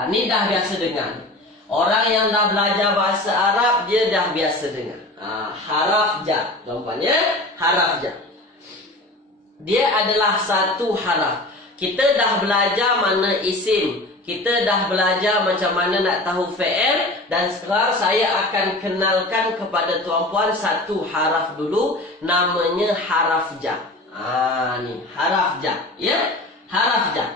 Ni dah biasa dengar. Orang yang dah belajar bahasa Arab, dia dah biasa dengar. Haraf ja, tuan-puan haraf ja. Dia adalah satu haraf. Kita dah belajar mana isim. Kita dah belajar macam mana nak tahu fi'il. Dan sekarang saya akan kenalkan kepada tuan-puan satu haraf dulu. Namanya haraf ja. Ni haraf ja. Haraf ja.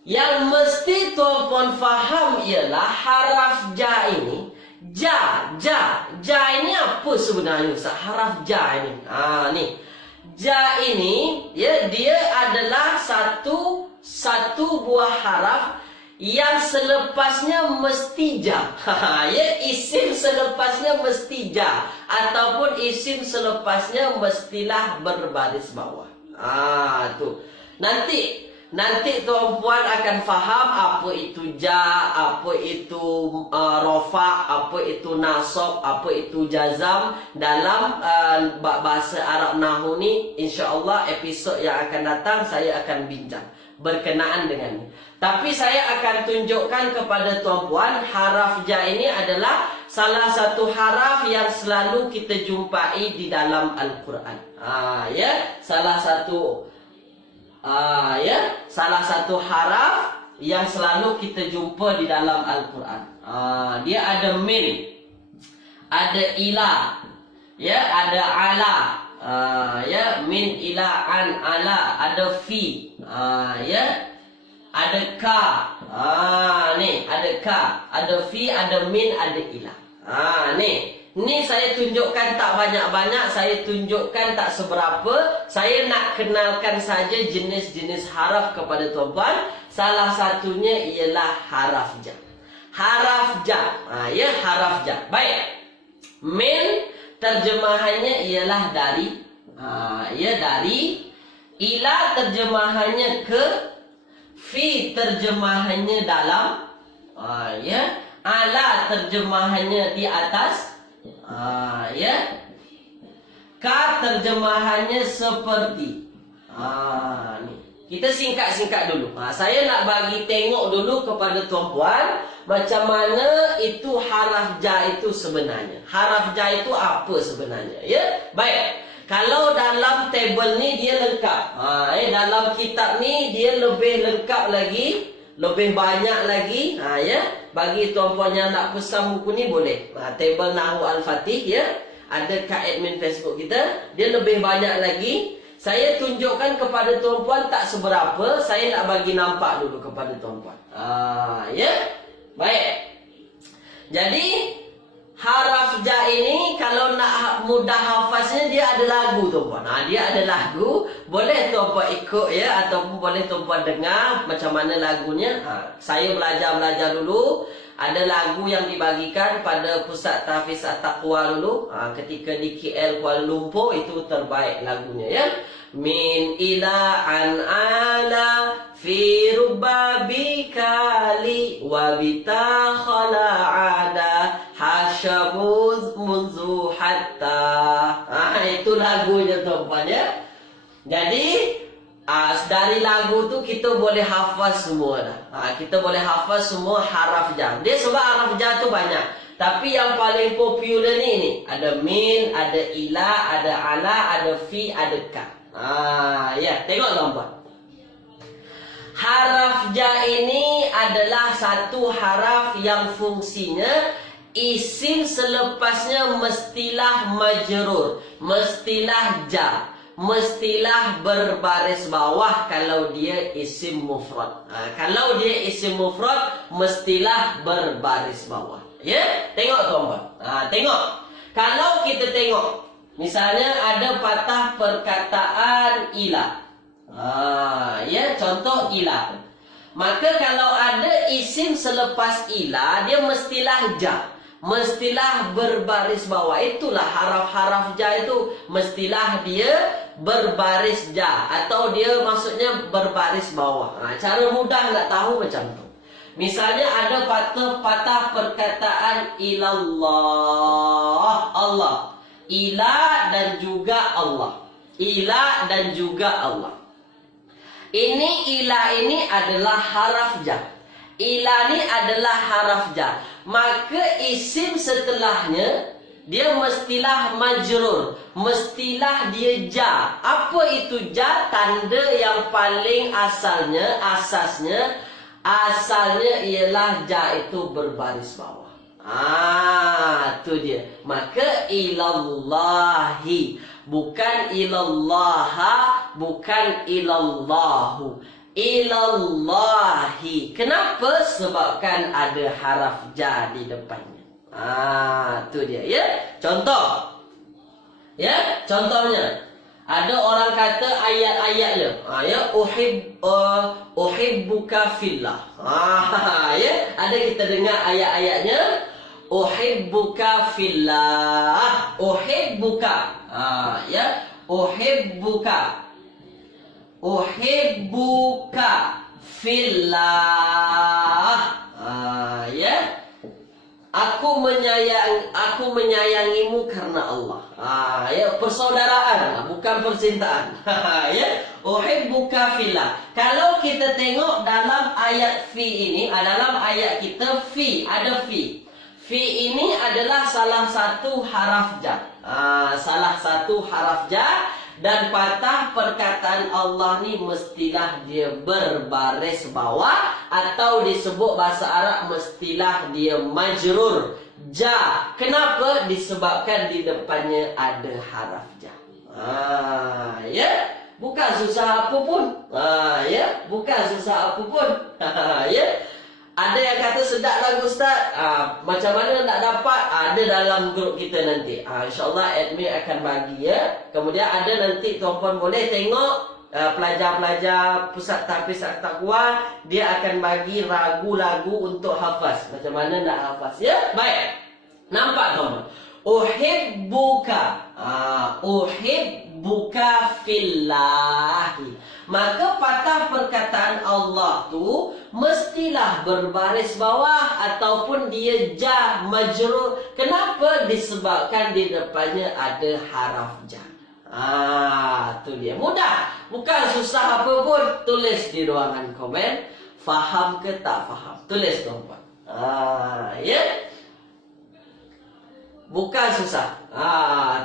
Yang mesti tuan-puan faham ialah haraf ja ini. Ja ini apa sebenarnya Ustaz? Haraf ja ini. Ni. Ja ini dia adalah satu buah haraf yang selepasnya mesti ja. Isim selepasnya mesti ja, ataupun isim selepasnya mestilah berbaris bawah. Tu. Nanti tuan-puan akan faham apa itu ja, apa itu rofa, apa itu nasab, apa itu jazam dalam bahasa Arab Nahwu ni. InsyaAllah episod yang akan datang saya akan bincang berkenaan dengan ini. Tapi saya akan tunjukkan kepada tuan-puan haraf ja ini adalah salah satu haraf yang selalu kita jumpai di dalam Al-Quran. Salah satu Ya, salah satu haraf yang selalu kita jumpa di dalam Al-Quran. Dia ada min, ada ila, ya, ada ala, ya, min, ila, an, ala, ada fi, ya, ada ka, ni ada ka, ada fi, ada min, ada ila. Ni saya tunjukkan tak banyak-banyak, saya tunjukkan tak seberapa. Saya nak kenalkan saja jenis-jenis haraf kepada tuan-puan. Salah satunya ialah haraf ja. Haraf ja, ya, haraf ja. Baik. Min terjemahannya ialah dari, ya, dari. Ila terjemahannya ke. Fi terjemahannya dalam, ya. Ala terjemahannya di atas, ya. Ka terjemahannya seperti. Ni. Kita singkat-singkat dulu. Saya nak bagi tengok dulu kepada tuan-puan macam mana itu haraf ja itu sebenarnya. Haraf ja itu apa sebenarnya, ya? Baik. Kalau dalam table ni dia lengkap. Dalam kitab ni dia lebih lengkap lagi, lebih banyak lagi, ya. Bagi tuan-puan yang nak pesan buku ni boleh. Table Nahwu Al-Fatih, ya. Ada kat admin Facebook kita. Dia lebih banyak lagi. Saya tunjukkan kepada tuan-puan tak seberapa. Saya nak bagi nampak dulu kepada tuan-puan. Ya. Baik. Jadi haraf ja ini kalau nak mudah hafaznya dia ada lagu tuan-puan. Dia ada lagu. Boleh tuan-puan ikut, ya, ataupun boleh tuan-puan dengar macam mana lagunya. Saya belajar dulu. Ada lagu yang dibagikan pada Pusat Tahfiz At-Taqwa dulu. Ketika di KL Kuala Lumpur, itu terbaik lagunya, ya. Min ila an ala fi rubabi kali wa bita khala ada hasyabuz munzu hatta. Itu lagunya tuan-puan, ya. Jadi dari lagu tu kita boleh hafaz semua dah. Kita boleh hafaz semua haraf ja. Dia sebab haraf ja tu banyak. Tapi yang paling popular ni ada min, ada ila, ada ala, ada fi, ada ka. Ya, tengok tuan-puan. Haraf ja ini adalah satu haraf yang fungsinya isim selepasnya mestilah majrur, mestilah ja, mestilah berbaris bawah kalau dia isim mufrad. Kalau dia isim mufrad, mestilah berbaris bawah. Ya, tengok tuan-tuan. Tengok. Kalau kita tengok, misalnya ada patah perkataan ila. Ya, contoh ila. Maka kalau ada isim selepas ila, dia mestilah ja, mestilah berbaris bawah. Itulah haraf-haraf ja itu, mestilah dia berbaris ja, atau dia maksudnya berbaris bawah. Cara mudah nak tahu macam tu. Misalnya ada patah perkataan ilallah, Allah. Ila dan juga Allah. Ila dan juga Allah. Ini ila ini adalah haraf ja. Ila ni adalah haraf ja. Maka isim setelahnya dia mestilah majrur, mestilah dia ja. Apa itu ja? Tanda yang paling asalnya ialah ja itu berbaris bawah. Itu dia. Maka ilallahi, bukan ilallaha, bukan ilallahu. Ilallahi. Kenapa? Sebabkan ada haraf ja di depannya. Itu dia, ya. Contoh. Ya, contohnya. Ada orang kata ayat-ayatnya, ya, uhibbuka fillah. Ya, ada kita dengar ayat-ayatnya, uhibbuka fillah, uhibbuka. Ya, uhibbuka fillah. Ya, aku menyayangimu karena Allah. Ya, persaudaraan, bukan percintaan. Ya, uhibbuka fillah. Kalau kita tengok dalam ayat fi ini, dalam ayat kita fi, ada fi. Fi ini adalah salah satu haraf ja. Salah satu haraf ja, Dan patah perkataan Allah ni mestilah dia berbaris bawah, atau disebut bahasa Arab mestilah dia majrur ja. Kenapa? Disebabkan di depannya ada haraf ja. Ya, bukan susah apa pun. Ya, bukan susah apa pun. Ya. Ada yang kata sedap lagu Ustaz. Macam mana nak dapat? Ada dalam grup kita nanti. InsyaAllah admin akan bagi ya. Kemudian ada nanti tuan-puan boleh tengok pelajar-pelajar pusat tahfiz At-Taqwa, dia akan bagi lagu-lagu untuk hafaz. Macam mana nak hafaz ya? Baik. Nampak tuan-puan? Uhibbuka. Uhibbuka fillahi. Maka patah perkataan Allah tu mestilah berbaris bawah ataupun dia ja majrur. Kenapa? Disebabkan di depannya ada haraf ja. Tu dia. Mudah. Bukan susah apa pun. Tulis di ruangan komen. Faham ke tak faham? Tulis tuan-puan. Ya. Bukan susah.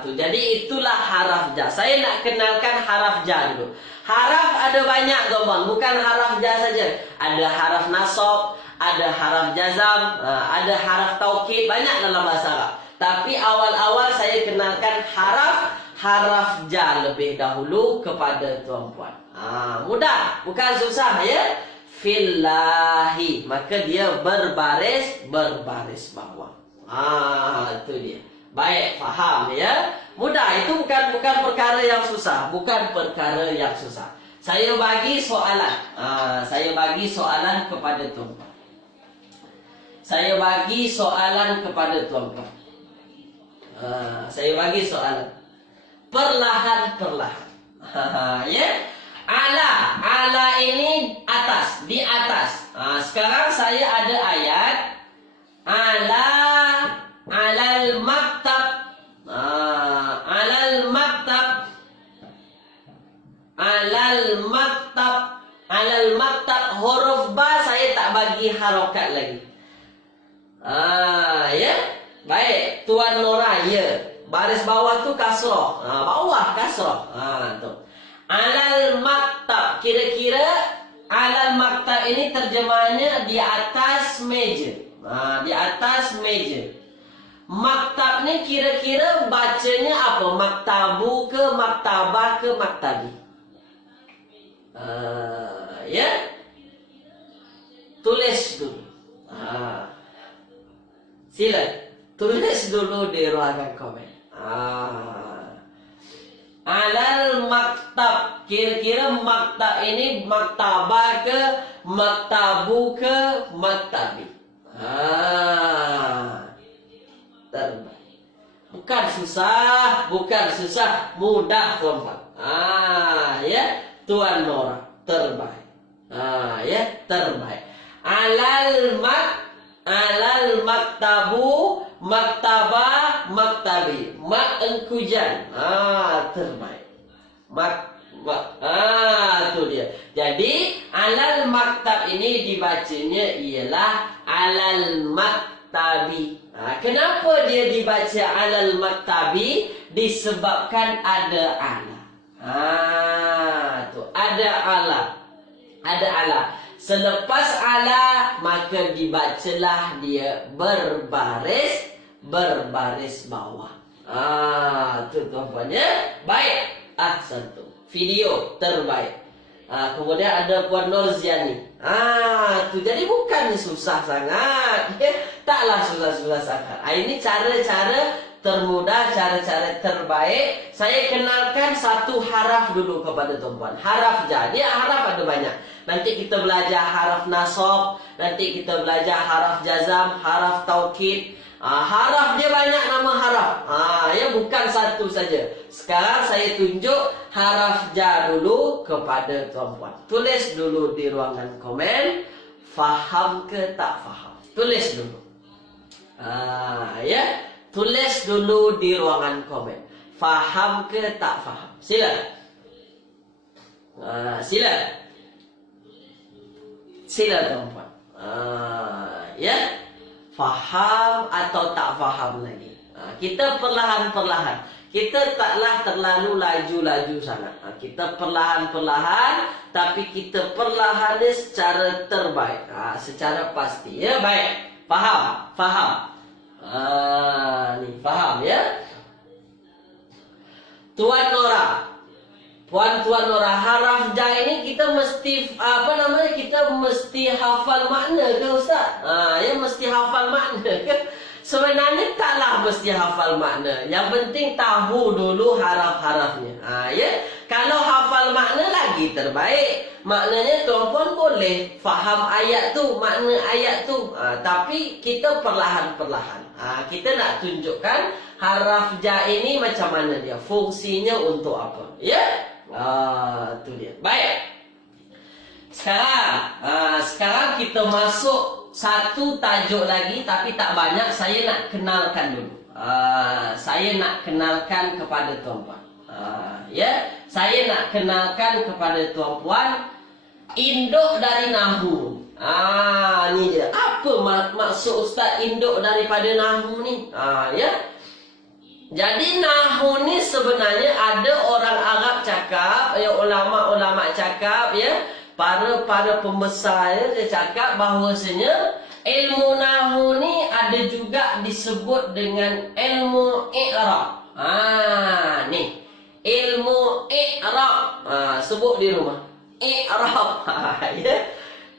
Jadi itulah haraf ja. Saya nak kenalkan haraf ja dulu. Haraf ada banyak tuan-tuan. Bukan haraf ja saja. Ada haraf nasab, ada haraf jazam, ada haraf taukid. Banyak dalam bahasa Arab. Tapi awal-awal saya kenalkan haraf ja lebih dahulu kepada tuan-puan. Mudah. Bukan susah ya. Fillahi. Maka dia berbaris bawah. Itu dia. Baik, faham ya. Mudah, itu bukan perkara yang susah. Bukan perkara yang susah. Saya bagi soalan. Saya bagi soalan kepada tuan-tuan. Saya bagi soalan kepada tuan-tuan. Saya bagi soalan. Perlahan-perlahan. Ya. Ala ini atas, di atas. Sekarang saya ada ayat. Alal maktab. Alal maktab. Alal maktab. Huruf ba saya tak bagi harokat lagi. Ya. Baik, Tuan Nora ya. Baris bawah tu kasrah. Bawah kasrah. Tu. Alal maktab. Kira-kira alal maktab ini terjemahannya di atas meja. Di atas meja. Maktab ni kira-kira bacanya apa? Maktabu ke maktabah ke maktabi? Ya. Tulis dulu. Sila tulis dulu di ruangan komen. Alal maktab. Kira-kira maktab ini maktabah ke maktabu ke maktabi? Terbaik. Bukan susah, mudah tuan-tuan. Ya, Tuan Nora terbaik. Ya, terbaik. Alal maktabu, maktabah, maktabi. Engkujan. Terbaik. Tu dia. Jadi alal maktab ini dibacanya ialah alal maktabi. Kenapa dia dibaca alal maktabi? Disebabkan ada ala. Tu ada ala. Ada ala. Selepas ala maka dibacalah dia berbaris bawah. Tu tuan-tuan ya. Baik. Ahsantum. Video terbaik. Kemudian ada Puan Nurziani. Tu jadi bukan susah sangat. Taklah susah-susah sangat. Ini cara-cara termudah, cara-cara terbaik. Saya kenalkan satu haraf dulu kepada tuan-puan. Haraf ja. Dia haraf ada banyak. Nanti kita belajar haraf nasab, nanti kita belajar haraf jazam, haraf taukid. Haraf dia banyak nama haraf. Ya bukan satu saja. Sekarang saya tunjuk haraf ja dulu kepada tuan-puan. Tulis dulu di ruangan komen. Faham ke tak faham? Tulis dulu. Ya, tulis dulu di ruangan komen. Faham ke tak faham? Sila. Sila tuan-puan. Ya. Faham atau tak faham lagi? Kita perlahan-perlahan. Kita taklah terlalu laju-laju sangat. Kita perlahan-perlahan, tapi kita perlahan secara terbaik, secara pasti. Ya, baik. Faham? Faham? Ni faham ya? Tuan Nora, Tuan Nora, haraf ja ini kita mesti kita mesti hafal makna ke Ustaz? Ya, mesti hafal makna ke? Sebenarnya taklah mesti hafal makna. Yang penting tahu dulu haraf-harafnya. Ya, kalau hafal makna lagi terbaik. Maknanya tuan-puan boleh faham ayat tu, makna ayat tu. Tapi kita perlahan-perlahan. Kita nak tunjukkan haraf ja ini macam mana dia, fungsinya untuk apa. Ya? Tu dia. Baik. Sekarang kita masuk satu tajuk lagi, tapi tak banyak. Saya nak kenalkan dulu. Saya nak kenalkan kepada tuan-puan. Ya, saya nak kenalkan kepada tuan-puan induk dari Nahwu. Ni dia. Apa maksud Ustaz induk daripada Nahwu ni? Ya. Jadi Nahwu ni sebenarnya ada orang Arab cakap, ya, ulama-ulama cakap, ya, para pembesar ya, dia cakap bahawasanya ilmu Nahwu ni ada juga disebut dengan ilmu i'rab. Ni ilmu i'rab. Sebut di rumah. I'rab. Ya.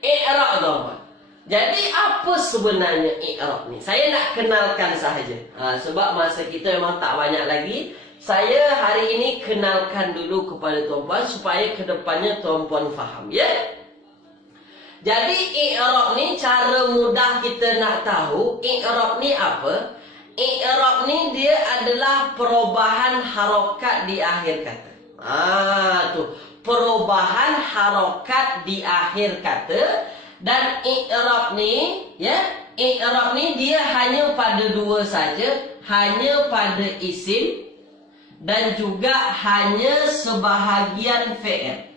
I'rab tuan-tuan. Jadi apa sebenarnya i'rab ni? Saya nak kenalkan sahaja. Sebab masa kita memang tak banyak lagi. Saya hari ini kenalkan dulu kepada tuan-puan supaya kedepannya tuan-puan faham, ya. Jadi i'rab ni cara mudah kita nak tahu i'rab ni apa? I'rab ni dia adalah perubahan harokat di akhir kata. Tu perubahan harokat di akhir kata. Dan i'rab ni, ya, i'rab ni dia hanya pada dua saja, hanya pada isim dan juga hanya sebahagian fi'il.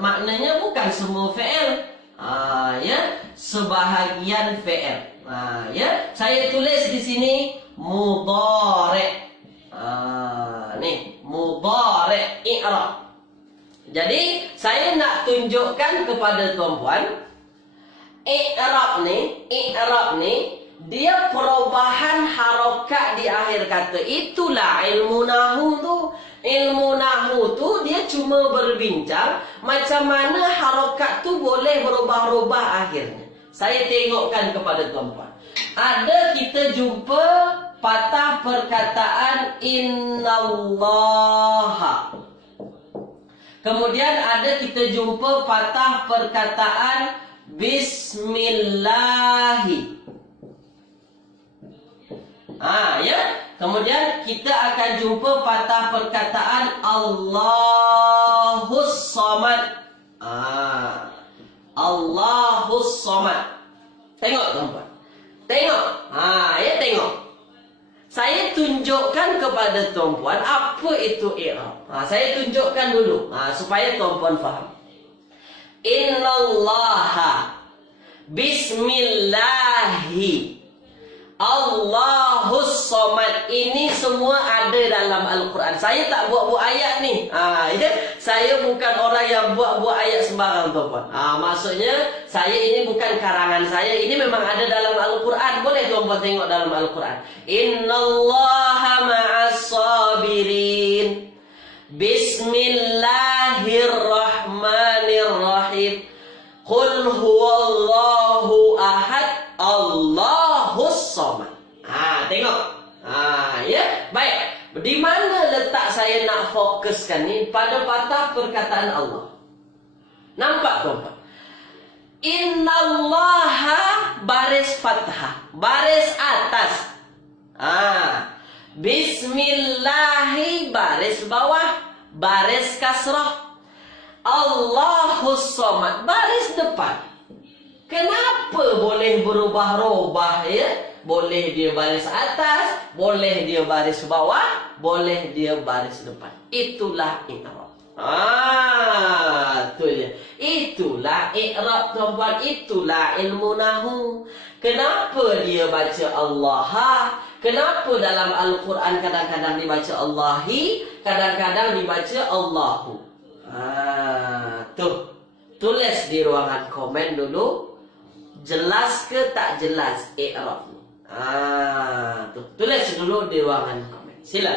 Maknanya bukan semua fi'il. Ya, sebahagian fi'il. Ya, saya tulis di sini mudhari'. Ni mudhari' i'rab. Jadi saya nak tunjukkan kepada tuan-puan i'rab ni dia perubahan harokat di akhir kata. Itulah ilmu Nahwu tu. Ilmu Nahwu tu dia cuma berbincang macam mana harokat tu boleh berubah-ubah akhirnya. Saya tengokkan kepada tuan-puan. Ada kita jumpa patah perkataan innallaha. Kemudian ada kita jumpa patah perkataan bismillahi. Ya. Kemudian kita akan jumpa patah perkataan Allahus Samad. Allahus Samad. Tengok tuan-tuan. Tengok. Ya, tengok. Saya tunjukkan kepada tuan-puan apa itu i'rab. Saya tunjukkan dulu supaya tuan-puan faham. Innallaha bismillahi Allahus Samad. Ini semua ada dalam Al-Quran. Saya tak buat-buat ayat ni. Ya? Saya bukan orang yang buat-buat ayat sembarang tuan-puan. Maksudnya saya ini bukan karangan saya. Ini memang ada dalam Al-Quran. Boleh tuan-puan tengok dalam Al-Quran. Innallaha ma'as sabirin. Bismillahirrahmanirrahim. Qul huwallahu ahad. Allahus Samad. Tengok. Ya, baik. Di mana letak saya nak fokuskan ni? Pada patah perkataan Allah. Nampak tuan-tuan? Innallaha baris fathah, baris atas. Bismillahi baris bawah, baris kasrah. Allahus Samad baris depan. Kenapa boleh berubah-ubah, ya? Boleh dia baris atas, boleh dia baris bawah, boleh dia baris depan. Itulah i'rab. Tu dia. Itulah i'rab tuan-tuan, itulah ilmu Nahwu. Kenapa dia baca Allah? Kenapa dalam Al-Quran kadang-kadang dibaca Allahi, kadang-kadang dibaca Allahu? Tuh, tulis di ruangan komen dulu. Jelas ke tak jelas i'rab? Tuh, tulis dulu di ruangan komen. Sila.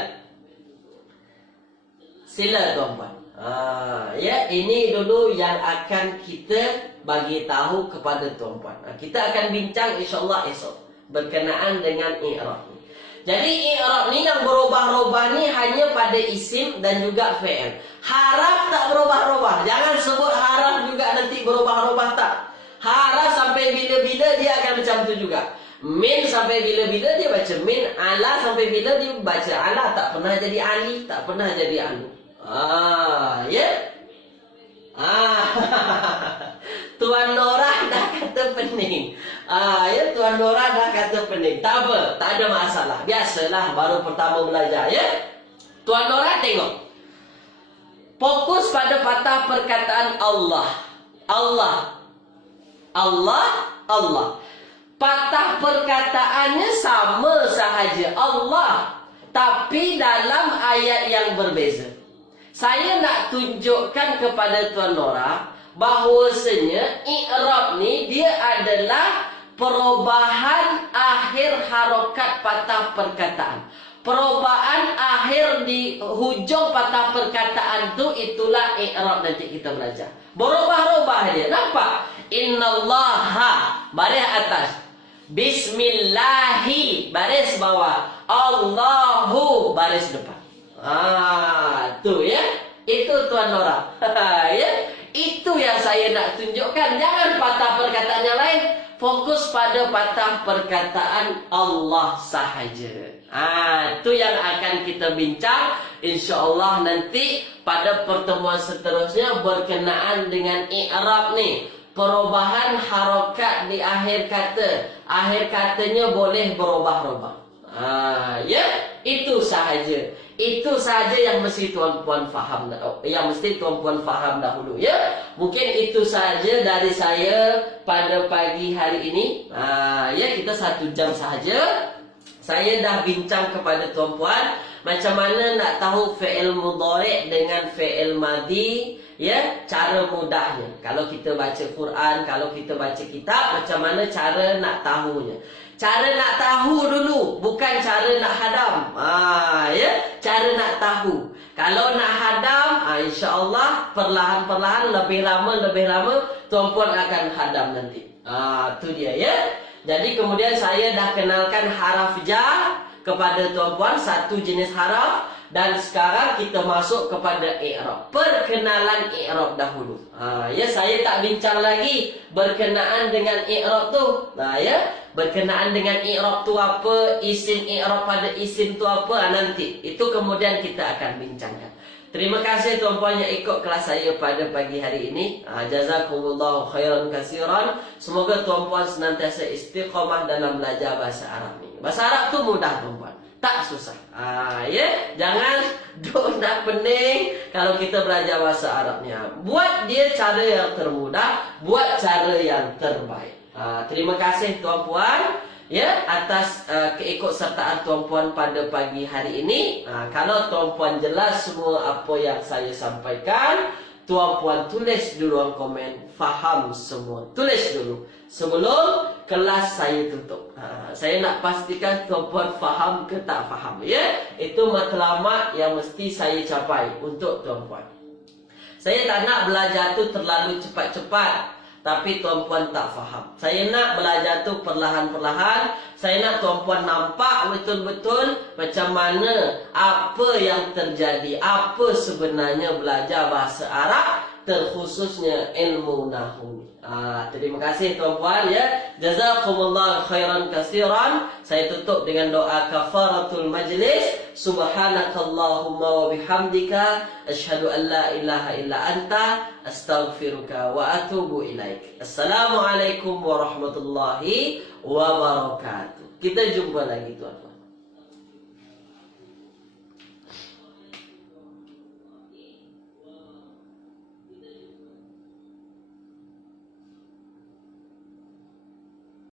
Sila tuan-puan. Ya, ini dulu yang akan kita bagi tahu kepada tuan-puan. Kita akan bincang insya-Allah esok berkenaan dengan i'rab. Jadi i'rab ni yang berubah-ubah ni hanya pada isim dan juga fi'il. Haraf tak berubah-ubah. Jangan sebut haraf juga nanti berubah-ubah, tak. Haraf sampai bila-bila dia akan macam tu juga. Min sampai bila-bila dia baca min. Ala sampai bila dia baca ala. Tak pernah jadi ali, tak pernah jadi alu. Ya. Tuan Nora dah kata pening. Ya, Tuan Nora dah kata pening. Tak apa, tak ada masalah. Biasalah baru pertama belajar, ya. Tuan Nora tengok. Fokus pada patah perkataan Allah. Allah. Allah, Allah. Patah perkataannya sama sahaja, Allah. Tapi dalam ayat yang berbeza. Saya nak tunjukkan kepada Tuan Nora bahawasanya i'rab ni dia adalah perubahan akhir harokat patah perkataan. Perubahan akhir di hujung patah perkataan tu itulah i'rab nanti kita belajar. Berubah-ubah dia. Nampak? Innallaha baris atas. Bismillahi baris bawah. Allahu baris depan. Tu ya. Itu Tuan Nora. Ya. Itu yang saya nak tunjukkan. Jangan patah perkataan yang lain. Fokus pada patah perkataan Allah sahaja. Itu yang akan kita bincang. InsyaAllah nanti pada pertemuan seterusnya berkenaan dengan i'rab ni. Perubahan harokat di akhir kata. Akhir katanya boleh berubah-ubah. Ya, itu sahaja. Itu sahaja yang mesti tuan-puan faham. Yang mesti tuan-puan faham dahulu, ya. Mungkin itu sahaja dari saya pada pagi hari ini. Ya, kita 1 jam sahaja. Saya dah bincang kepada tuan-puan macam mana nak tahu fi'il mudhari' dengan fi'il madhi, ya, cara mudahnya. Kalau kita baca Quran, kalau kita baca kitab, macam mana cara nak tahunya. Cara nak tahu dulu, bukan cara nak hadam. Ya, cara nak tahu. Kalau nak hadam, insya-Allah perlahan-perlahan lebih lama tuan-puan akan hadam nanti. Tu dia, ya. Jadi kemudian saya dah kenalkan haraf jar kepada tuan-puan, 1 jenis haraf. Dan sekarang kita masuk kepada i'rab. Perkenalan i'rab dahulu. Ya, saya tak bincang lagi berkenaan dengan i'rab tu. Ya, berkenaan dengan i'rab tu apa, isim i'rab pada isim tu apa, nanti. Itu kemudian kita akan bincangkan. Terima kasih tuan-puan yang ikut kelas saya pada pagi hari ini. Jazakumullahu khairan katsiran. Semoga tuan-puan senantiasa istiqamah dalam belajar bahasa Arab ni. Bahasa Arab tu mudah tuan-puan. Tak susah. Ya, jangan duk nak pening kalau kita belajar bahasa Arabnya. Buat dia cara yang termudah, buat cara yang terbaik. Terima kasih tuan-puan, ya, atas keikutsertaan tuan-puan pada pagi hari ini. Kalau tuan-puan jelas semua apa yang saya sampaikan, tuan-puan tulis di ruang komen faham semua. Tulis dulu sebelum kelas saya tutup. Saya nak pastikan tuan-puan faham ke tak faham, ya. Itu matlamat yang mesti saya capai untuk tuan-puan. Saya tak nak belajar tu terlalu cepat-cepat tapi tuan-puan tak faham. Saya nak belajar tu perlahan-perlahan. Saya nak tuan-puan nampak betul-betul macam mana, apa yang terjadi, apa sebenarnya belajar bahasa Arab, terkhususnya ilmu nahwu. Terima kasih tuan-puan, ya. Jazakumullah khairan katsiran. Saya tutup dengan doa kafaratul majlis. Subhanakallahumma wa bihamdika asyhadu an la ilaha illa anta astaghfiruka wa atubu ilaik. Assalamualaikum warahmatullahi wabarakatuh. Kita jumpa lagi tuan-tuan.